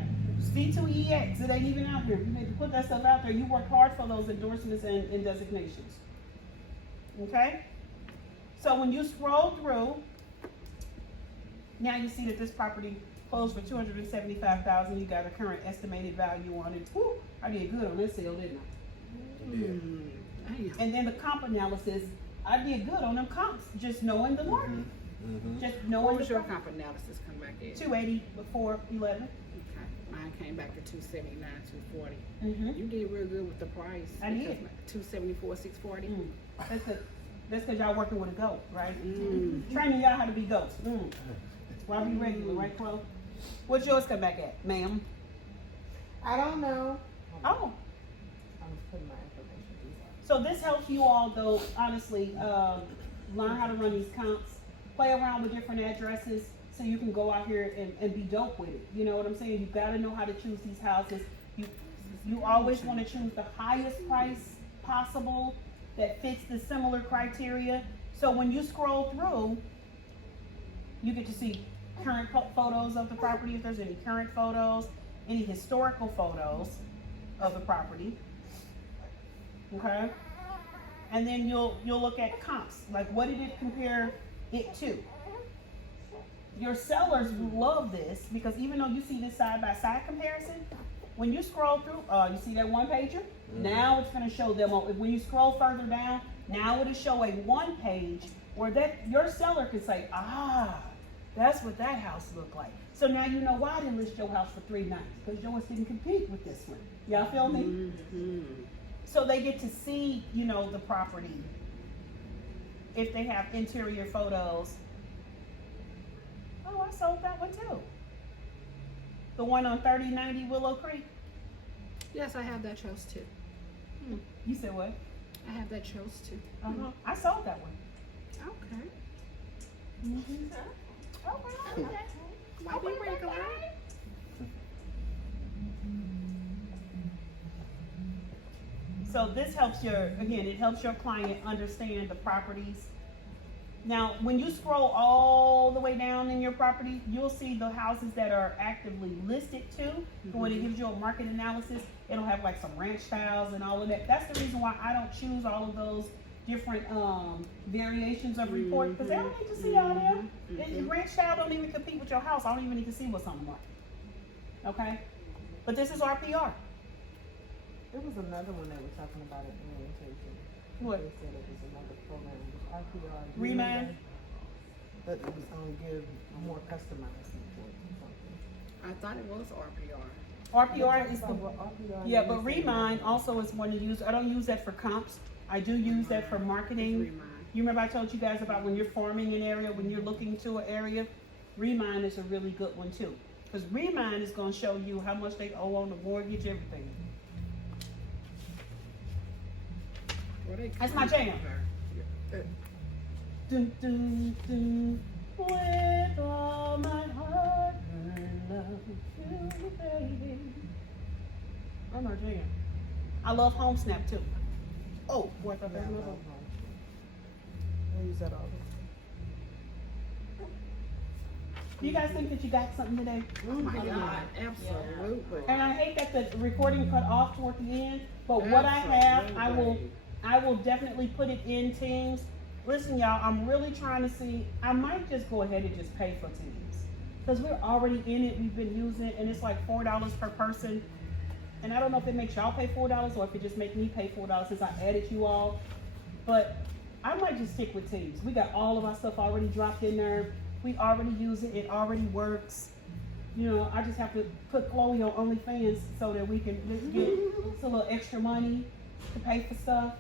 C2EX, it ain't even out here. You need to put that stuff out there. You work hard for those endorsements and designations. Okay? So when you scroll through, now you see that this property closed for $275,000. You got a current estimated value on it. Woo, I did good on this sale, didn't I? Yeah. Damn. And then the comp analysis, I did good on them comps, just knowing the market, Mm-hmm. just What knowing was the your property. comp analysis come back at? 280 before 11. Okay, mine came back to 279, 240. Mm-hmm. You did real good with the price. I did. 274, 640. That's because y'all working with a goat, right? Mm. Training y'all how to be goats. Why be regular, right, Chloe? What's yours come back at, ma'am? I don't know. Oh, I'm just putting my information through. so this helps you all, though, honestly, learn how to run these comps, play around with different addresses, so you can go out here and be dope with it. You know what I'm saying? You gotta know how to choose these houses. You always want to choose the highest price possible that fits the similar criteria. So when you scroll through, you get to see current photos of the property, if there's any current photos, any historical photos of the property. Okay? And then you'll look at comps, like what did it compare it to? Your sellers love this because even though you see this side by side comparison, when you scroll through, you see that one pager? Now it's going to show them. When you scroll further down, now it'll show a one page where that your seller can say, that's what that house looked like. So now you know why I didn't list your house for $390, because yours didn't compete with this one. Y'all feel me? Mm-hmm. So they get to see, the property. If they have interior photos. Oh, I sold that one too. The one on 3090 Willow Creek. Yes, I have that chose too. You said what? I have that chose too. Uh-huh. I sold that one. Okay. Okay. Why be regular? So this helps it helps your client understand the properties. Now, when you scroll all the way down in your property, you'll see the houses that are actively listed too. When it gives you a market analysis, it'll have like some ranch styles and all of that. That's the reason why I don't choose all of those different variations of reports, because they don't need to see all that. The ranch style don't even compete with your house. I don't even need to see what's on the market. Okay? But this is RPR. There was another one they were talking about at orientation. What? They said it was another program, RPR. Remind? But it was gonna give more customized reports or something. I thought it was RPR. RPR is the RPR. yeah, but Remind also is one to use. I don't use that for comps. I do use that for marketing. Remind. You remember I told you guys about when you're farming an area, when you're looking to an area, Remind is a really good one too. Because Remind is going to show you how much they owe on the mortgage, everything. That's my jam. Dun, dun, dun. with all my heart and love you, baby. I'm not singing. I love Home Snap too. Oh, boy, I thought that was my phone. I use that all Do you guys think that you got something today? Oh my God, absolutely. And I hate that the recording cut off toward the end, but what I have, I will definitely put it in Teams. Listen, y'all, I'm really trying to see, I might just go ahead and just pay for Teams. Because we're already in it, we've been using it, and it's like $4 per person. And I don't know if it makes y'all pay $4 or if it just makes me pay $4 since I added you all. But I might just stick with Teams. We got all of our stuff already dropped in there. We already use it, it already works. You know, I just have to put Chloe on OnlyFans so that we can just get a little extra money to pay for stuff.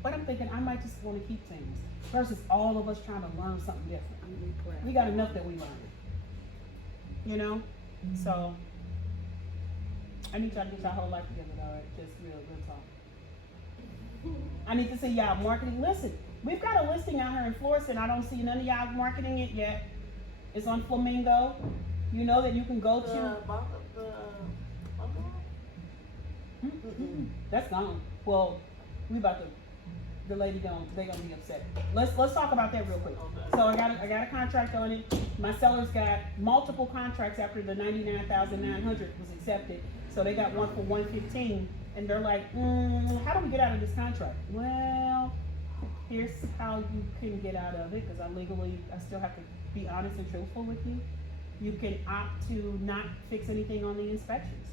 But I'm thinking I might just want to keep Teams versus all of us trying to learn something different. We got enough that we learn. You know? So, I need y'all to get y'all whole life together, though. Just real talk. I need to see y'all marketing. Listen, we've got a listing out here in Florissant. I don't see none of y'all marketing it yet. It's on Flamingo. You know that you can go to. That's gone. Well, we about to. The lady gone. They gonna be upset. Let's talk about that real quick. So I got a contract on it. My sellers got multiple contracts after the $99,900 was accepted. So they got one for $115, and they're like, how do we get out of this contract? Well, here's how you can get out of it, because I still have to be honest and truthful with you. You can opt to not fix anything on the inspections.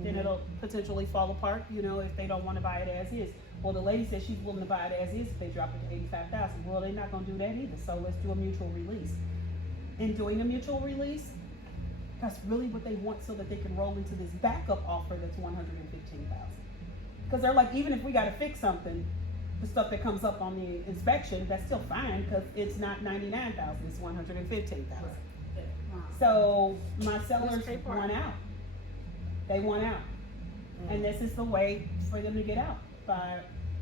Then it'll potentially fall apart, you know, if they don't want to buy it as is. Well, the lady said she's willing to buy it as is if they drop it to $85,000. Well, they're not going to do that either, so let's do a mutual release. In doing a mutual release, that's really what they want so that they can roll into this backup offer that's $115,000. Because they're like, even if we got to fix something, the stuff that comes up on the inspection, that's still fine because it's not $99,000, it's $115,000. So my sellers won out. They won out. And this is the way for them to get out. By,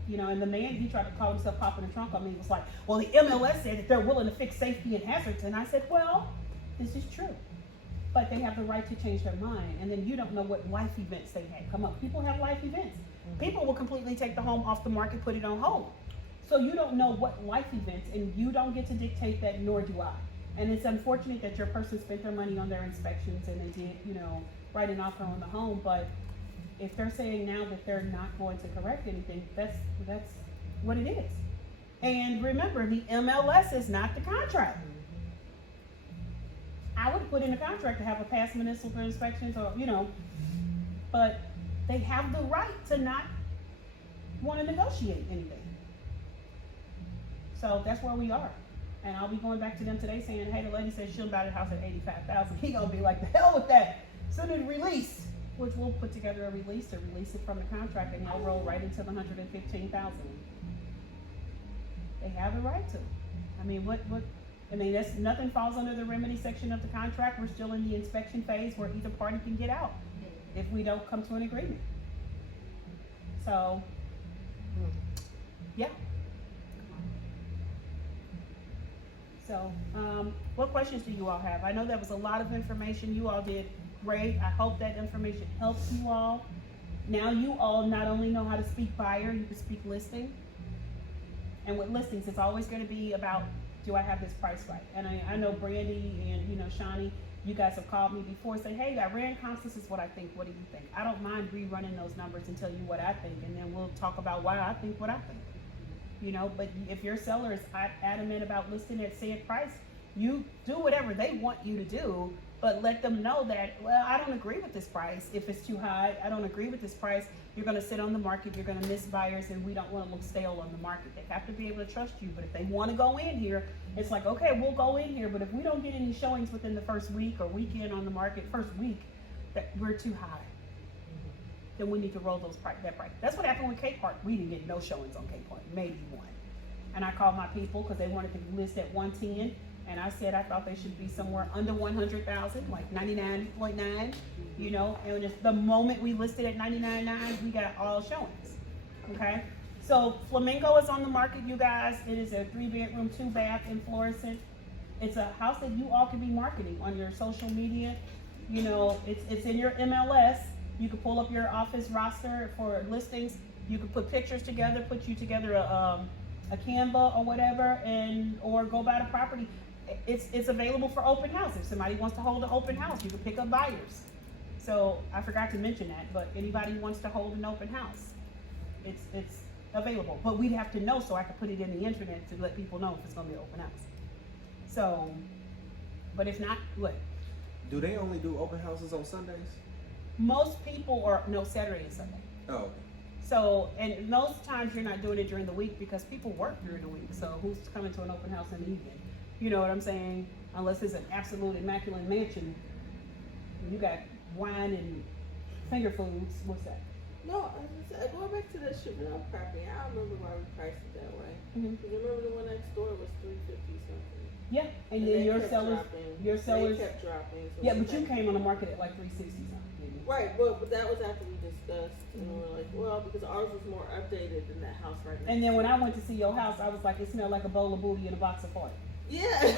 you know, and the man, he tried to call himself popping the trunk on me. He was like, well, the MLS said that they're willing to fix safety and hazards. And I said, well, this is true. But they have the right to change their mind. And then you don't know what life events they had come up. People have life events. People will completely take the home off the market, put it on hold. So you don't know what life events, and you don't get to dictate that, nor do I. And it's unfortunate that your person spent their money on their inspections and they did, you know, write an offer on the home. But if they're saying now that they're not going to correct anything, that's what it is. And remember, the MLS is not the contract. I would put in a contract to have a past municipal inspections, or, you know, but they have the right to not want to negotiate anything. So that's where we are. And I'll be going back to them today saying, hey, the lady said she'll buy the house at $85,000. He gonna be like, the hell with that. Send it a release, which we'll put together a release to release it from the contract, and they'll roll right into the $115,000. They have the right to. I mean, that's nothing falls under the remedy section of the contract. We're still in the inspection phase where either party can get out if we don't come to an agreement. So, yeah. So, what questions do you all have? I know that was a lot of information. You all did great. I hope that information helps you all. Now you all not only know how to speak buyer, you can speak listing. And with listings, it's always going to be about, do I have this price right? And I know Brandy and, you know, Shawnee, you guys have called me before and say, hey, I ran comps, this is what I think. What do you think? I don't mind rerunning those numbers and tell you what I think, and then we'll talk about why I think what I think. You know, but if your seller is adamant about listing at said price, you do whatever they want you to do, but let them know that, well, I don't agree with this price. If it's too high, I don't agree with this price. You're going to sit on the market, you're going to miss buyers, and we don't want to look stale on the market. They have to be able to trust you, but if they want to go in here, it's like, okay, we'll go in here, but if we don't get any showings within the first week or weekend on the market, first week, that we're too high, then we need to roll that price. That's what happened with Cape Park. We didn't get no showings on Cape Park, maybe one. And I called my people because they wanted to list at 110, and I said I thought they should be somewhere under 100,000, like 99.9, you know. And just the moment we listed at 99.9, we got all showings. Okay, so Flamingo is on the market, you guys. It is a 3-bedroom, 2-bath in Florissant. it's a house that you all can be marketing on your social media. You know, it's in your MLS. You can pull up your office roster for listings. You can put pictures together, put you together a Canva or whatever, or go buy the property. It's available for open house. If somebody wants to hold an open house, you can pick up buyers. So I forgot to mention that, but anybody who wants to hold an open house, it's available. But we'd have to know so I can put it in the internet to let people know if it's gonna be an open house. So, but if not, what? Do they only do open houses on Sundays? Most people are, no, Saturday and Sunday. Oh, So, and most times you're not doing it during the week because people work during the week. So who's coming to an open house in the evening? You know what I'm saying? Unless it's an absolute immaculate mansion. You got wine and finger foods. What's that? No, I was just going back to that Chevelle property. I don't remember why we priced it that way. Mhm. You remember the one next door was $350 something. Yeah, and they then your kept sellers, dropping. your sellers. They kept dropping. So Yeah, we but you had- came on the market at like 360 something. Didn't you? Right, but that was after we discussed, and we were like, well, because ours was more updated than that house right now. And then when I went to see your house, I was like, it smelled like a bowl of booty and a box of fart. Yeah,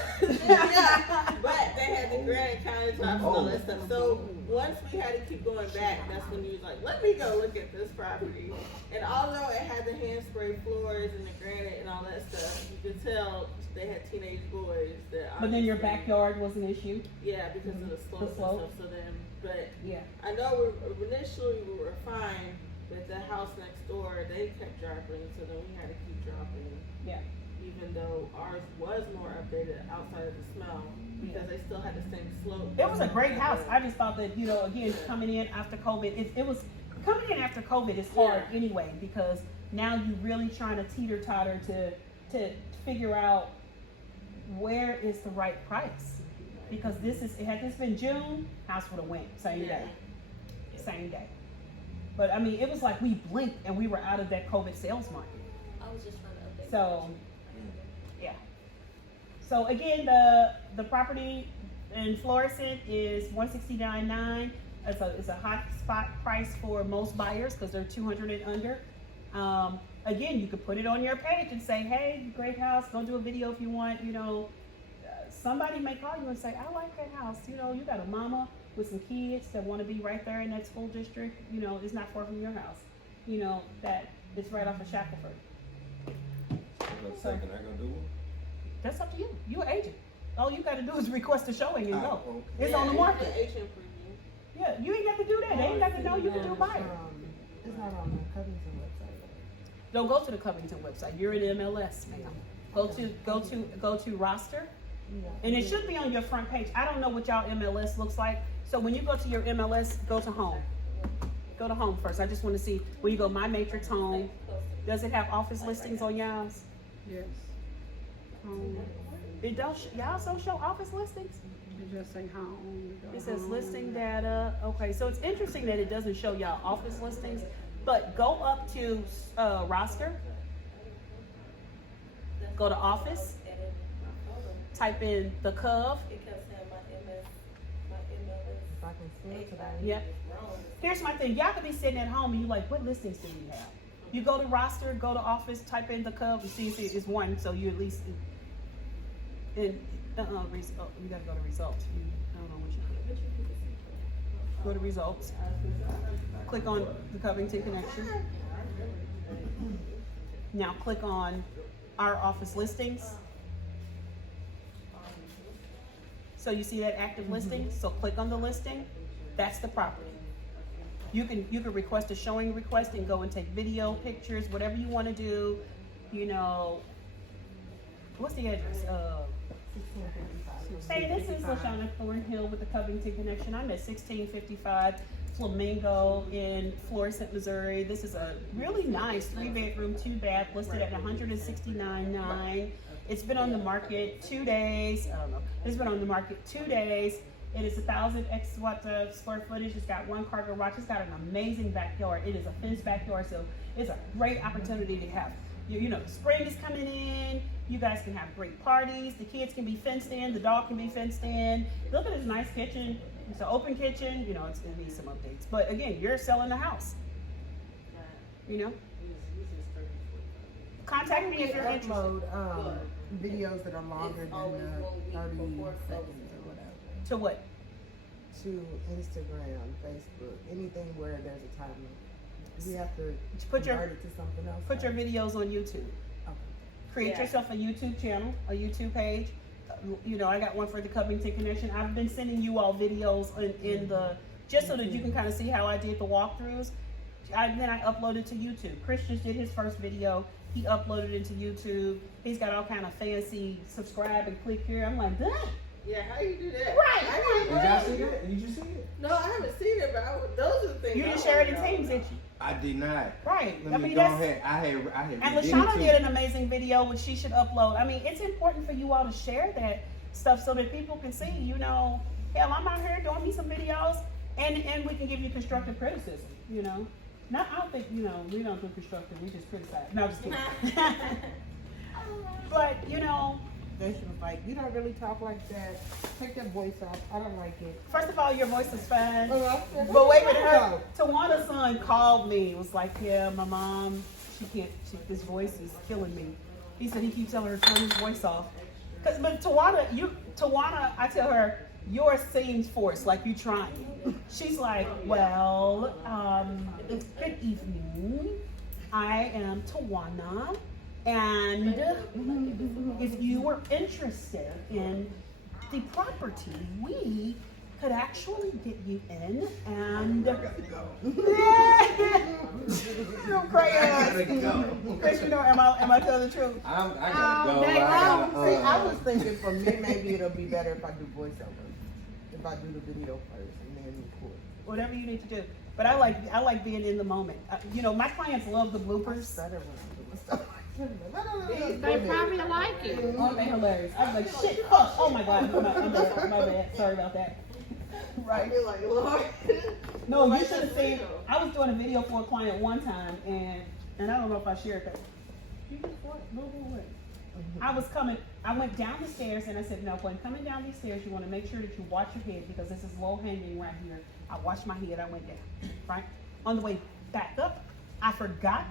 yeah, but they had the granite countertops and all that stuff. So once we had to keep going back, that's when you was like, let me go look at this property. And although it had the hand spray floors and the granite and all that stuff, you could tell they had teenage boys that. But then your obviously- backyard was an issue. Yeah, because of the slope and slope. stuff. So then, but Yeah. I know initially we were fine, but the house next door, they kept dropping, so then we had to keep dropping. Yeah. Even though ours was more updated outside of the smell, because they still had the same slope. It was a great house. I just thought that, you know, again, coming in after COVID, it was coming in after COVID is hard Yeah. anyway, because now you're really trying to teeter-totter to figure out where is the right price. Because had this been June, house would have went same Yeah. day. Same day. But I mean, it was like we blinked and we were out of that COVID sales market. I was just trying to update. So, yeah. So again, the property in Florissant is $169,900. It's a hot spot price for most buyers because they're 200 and under. Again, you could put it on your page and say, hey, great house, go do a video if you want. You know, somebody may call you and say, I like that house. You know, you got a mama with some kids that want to be right there in that school district. You know, it's not far from your house. You know, that it's right off of Shackelford. One second, I gonna do one. That's up to you. You're an agent. All you gotta do is request a showing and go. Oh, It's on the market. HM preview. Yeah, you ain't got to do that. They ain't got to know you can do buy it. It's not on the Covington website. Don't go to the Covington website. You're in MLS, ma'am. Go to roster, Yeah. and it should be on your front page. I don't know what y'all MLS looks like. So when you go to your MLS, go to home. Go to home first. I just want to see when you go My Matrix Home. Does it have office listings on y'all's? Yes. It don't. Y'all don't show office listings. It just say home. It says listing data. Okay, so it's interesting that it doesn't show y'all office listings, but go up to roster, go to office, type in the Cove. It kept saying my MLS If I can spell it today. Yeah. Here's my thing. Y'all could be sitting at home and you like, what listings do we have? You go to roster, go to office, type in the Cove, and see it's one, so you at least. You gotta go to results. I don't know what you put. Go to results. Click on the Covington Connection. Now click on our office listings. So you see that active listing? So click on the listing. That's the property. You can request a showing request and go and take video, pictures, whatever you want to do. You know, what's the address? Hey, this is LaShawna Thornhill with the Covington Connection. I'm at 1655 Flamingo in Florissant, Missouri. This is a really nice 3-bedroom, 2-bath listed at $169,900. It's been on the market 2 days. I don't know. It's been on the market 2 days. It is 1,000 square footage. It's got 1 car garage. It's got an amazing backyard. It is a fenced backyard, so it's a great opportunity to have. You know, spring is coming in. You guys can have great parties. The kids can be fenced in. The dog can be fenced in. Look at this nice kitchen. It's an open kitchen. You know, it's going to need some updates. But again, you're selling the house. You know? contact me if you're interested. upload videos that are longer It's than always 1 week 30 before seconds or whatever. To what? To Instagram, Facebook, anything where there's a time limit. You have to Put your- convert it to something else. Put your videos on YouTube. Okay. Create Yeah. yourself a YouTube channel, a YouTube page. You know, I got one for the Covington Connection. I've been sending you all videos in the, just so that you can kind of see how I did the walkthroughs. Then I uploaded to YouTube. Chris just did his first video. He uploaded it to YouTube. He's got all kind of fancy subscribe and click here. I'm like, dang. Yeah, how you do that? Right, I right. didn't Did know. y'all see that? Did you see it? No, I haven't seen it, but those are the things. You I didn't share it in wanna Teams, know. did you? I did not. Right. Let I me mean, go that's, ahead. I had and redid Lashana it did too. an amazing video, which she should upload. I mean, it's important for you all to share that stuff so that people can see, you know, hell, I'm out here doing me some videos, and we can give you constructive criticism, you know. Not, I don't think, you know, we don't do constructive, we just criticize. No, I'm just kidding. But, you know, They should have like, you don't really talk like that. Take that voice off. I don't like it. first of all, your voice is fine. Oh, I said, But wait a minute, no. Tawana's son called me, was like, yeah, my mom, this voice is killing me. He said he keeps telling her to turn his voice off. But Tawana, I tell her, yours seems forced, like you trying. She's like, well, good evening. I am Tawana, and if you were interested in the property, we could actually get you in and you crazy. I gotta go. Chris, you know, am I telling the truth? I gotta go. See, I I was thinking for me, maybe it'll be better if I do voiceover. If I do the video first and then record. Whatever you need to do. But I like being in the moment. You know, my clients love the bloopers. Stutter when I'm doing stuff. They probably like it. Aren't they hilarious? I'm like, shit, fuck. Oh my god, my bad. Sorry about that. I be like, Lord. No, you should have seen. I was doing a video for a client one time, and I don't know if I shared that. You just what? What? I was coming. I went down the stairs, and I said, no, when coming down these stairs, you want to make sure that you watch your head because this is low hanging right here. I watched my head. I went down. Right on the way back up, I forgot,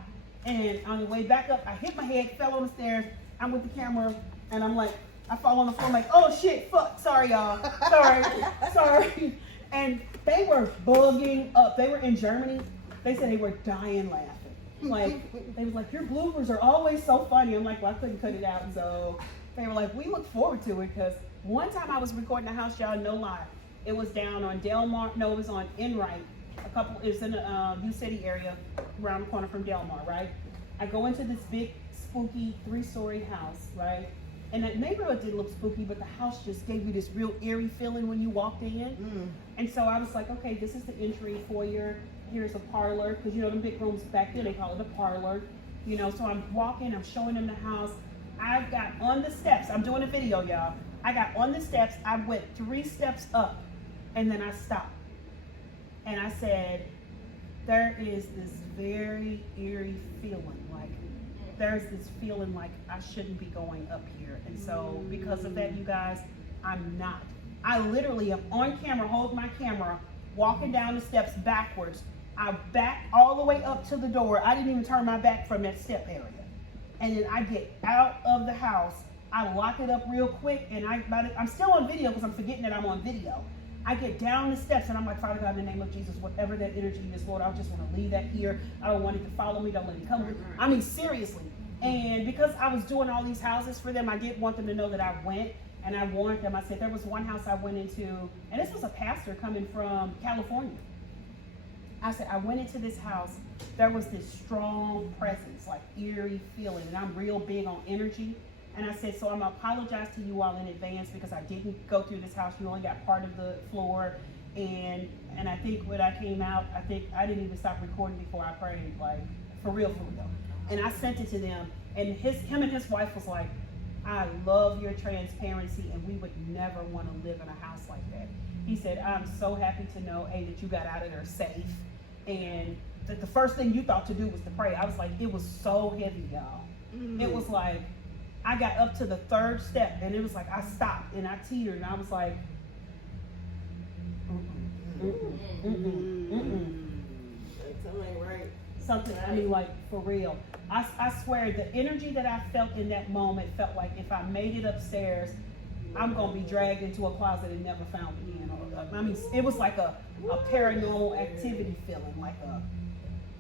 and on the way back up, I hit my head, fell on the stairs. I'm with the camera, and I'm like, I fall on the floor. I'm like, oh shit, fuck, sorry y'all, sorry. And they were bugging up. They were in Germany. They said they were dying laughing. Like, they was like, your bloopers are always so funny. I'm like, well, I couldn't cut it out. So they were like, we look forward to it because one time I was recording a house, y'all, no lie. It was down on Delmar. No, it was on Enright. It's in the View City area, around the corner from Delmar, right? I go into this big, spooky 3-story house, right? And that neighborhood didn't look spooky, but the house just gave you this real eerie feeling when you walked in. And so I was like, okay, this is the entry foyer. Here's a parlor, because you know the big rooms back then, they call it a parlor. You know, so I'm walking, I'm showing them the house. I got on the steps, I'm doing a video, y'all. I got on the steps, I went 3 steps up, and then I stopped. And I said, there is this very eerie feeling, like, there's this feeling like I shouldn't be going up here. And so because of that, you guys, I'm not. I literally am on camera, hold my camera, walking down the steps backwards. I back all the way up to the door. I didn't even turn my back from that step area. And then I get out of the house. I lock it up real quick, and I'm still on video because I'm forgetting that I'm on video. I get down the steps, and I'm like, Father God, in the name of Jesus, whatever that energy is, Lord, I just want to leave that here. I don't want it to follow me. Don't let it come. I mean, seriously. And because I was doing all these houses for them, I did want them to know that I went, and I warned them. I said, there was one house I went into, and this was a pastor coming from California. I said, I went into this house. There was this strong presence, like eerie feeling, and I'm real big on energy. And I said, so I'm gonna apologize to you all in advance because I didn't go through this house. You only got part of the floor. And I think when I came out, I think I didn't even stop recording before I prayed, like for real. And I sent it to them, and him and his wife was like, I love your transparency, and we would never want to live in a house like that. He said, I'm so happy to know, A, that you got out of there safe, and that the first thing you thought to do was to pray. I was like, it was so heavy, y'all. It was like, I got up to the 3rd step, and it was like, I stopped, and I teetered, and I was like, Something ain't right. something, I mean, like, for real. I swear, the energy that I felt in that moment felt like if I made it upstairs, I'm gonna be dragged into a closet and never found again. I mean, it was like a paranormal activity feeling,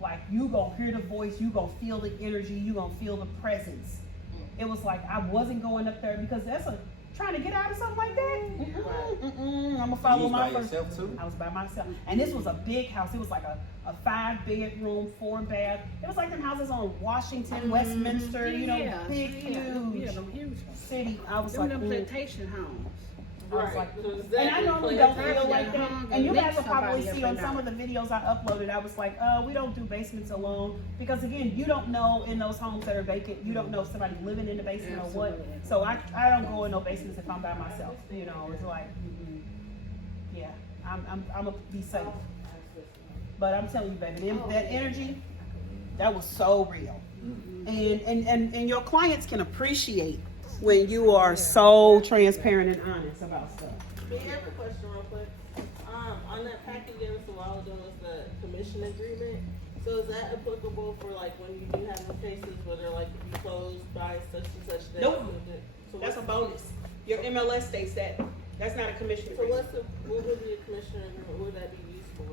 like you gonna hear the voice, you gonna feel the energy, you gonna feel the presence. It was like I wasn't going up there because trying to get out of something like that. I'm gonna follow You my by first. yourself too? I was by myself, and this was a big house. It was like a 5-bedroom, 4-bath. It was like them houses on Washington, Westminster. You know, big, huge city. I was Them like, plantation homes. I was like, Exactly. and I normally don't feel Plantation. like that. hung And you and guys will lit probably somebody see up on and some down. of the videos I uploaded, I was like, we don't do basements alone. Because again, you don't know in those homes that are vacant, you don't know if somebody's living in the basement or what. Absolutely. So I don't go in no basements if I'm by myself. You know, it's like, yeah, I'm gonna be safe. But I'm telling you, baby, that energy, that was so real. And your clients can appreciate when you are so transparent and honest about stuff. We have a question real quick. On that packet you gave us a while ago was the commission agreement. So is that applicable for like when you do have the cases where they're like if you close by such and such day? Nope. So That's a what's- bonus. Your MLS states that. That's not a commission So agreement. what would be a commission agreement? What would that be used for?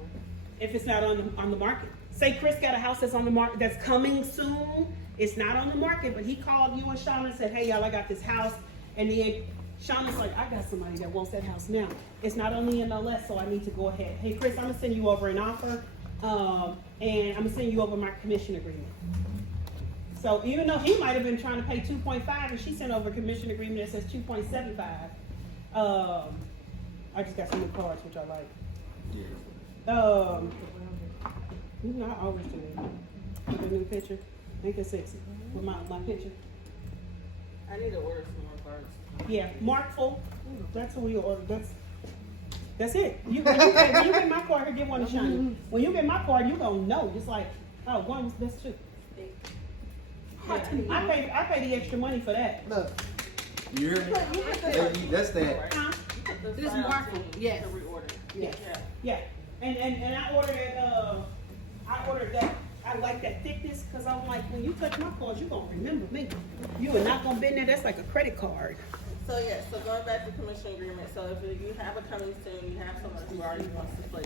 If it's not on the market. Say Chris got a house that's on the market, that's coming soon. It's not on the market, but he called you and Sean and said, hey, y'all, I got this house. And then Sean was like, I got somebody that wants that house now. It's not on the MLS, so I need to go ahead. Hey, Chris, I'm gonna send you over an offer, and I'm gonna send you over my commission agreement. So even though he might have been trying to pay 2.5, and she sent over a commission agreement that says 2.75. I just got some new cards, which I like. Yeah. You know, I always do that. With a new picture, make it sexy with my picture. I need to order some more cards. Yeah, Markful. That's who you order. That's it. When you get my card, get one to Shiny. When you get my card, you gonna know. Just like, oh, that's two. Yeah, I pay the extra money for that. Look, You hear me? That's that. Huh? This is Markful, yes. To reorder. Yes. Yeah. And I ordered that. I like that thickness because I'm like, when you touch my cards, you gonna remember me. You are not gonna be in there. That's like a credit card. So yeah, so going back to commission agreement, so if you have a coming soon, you have someone who already wants to play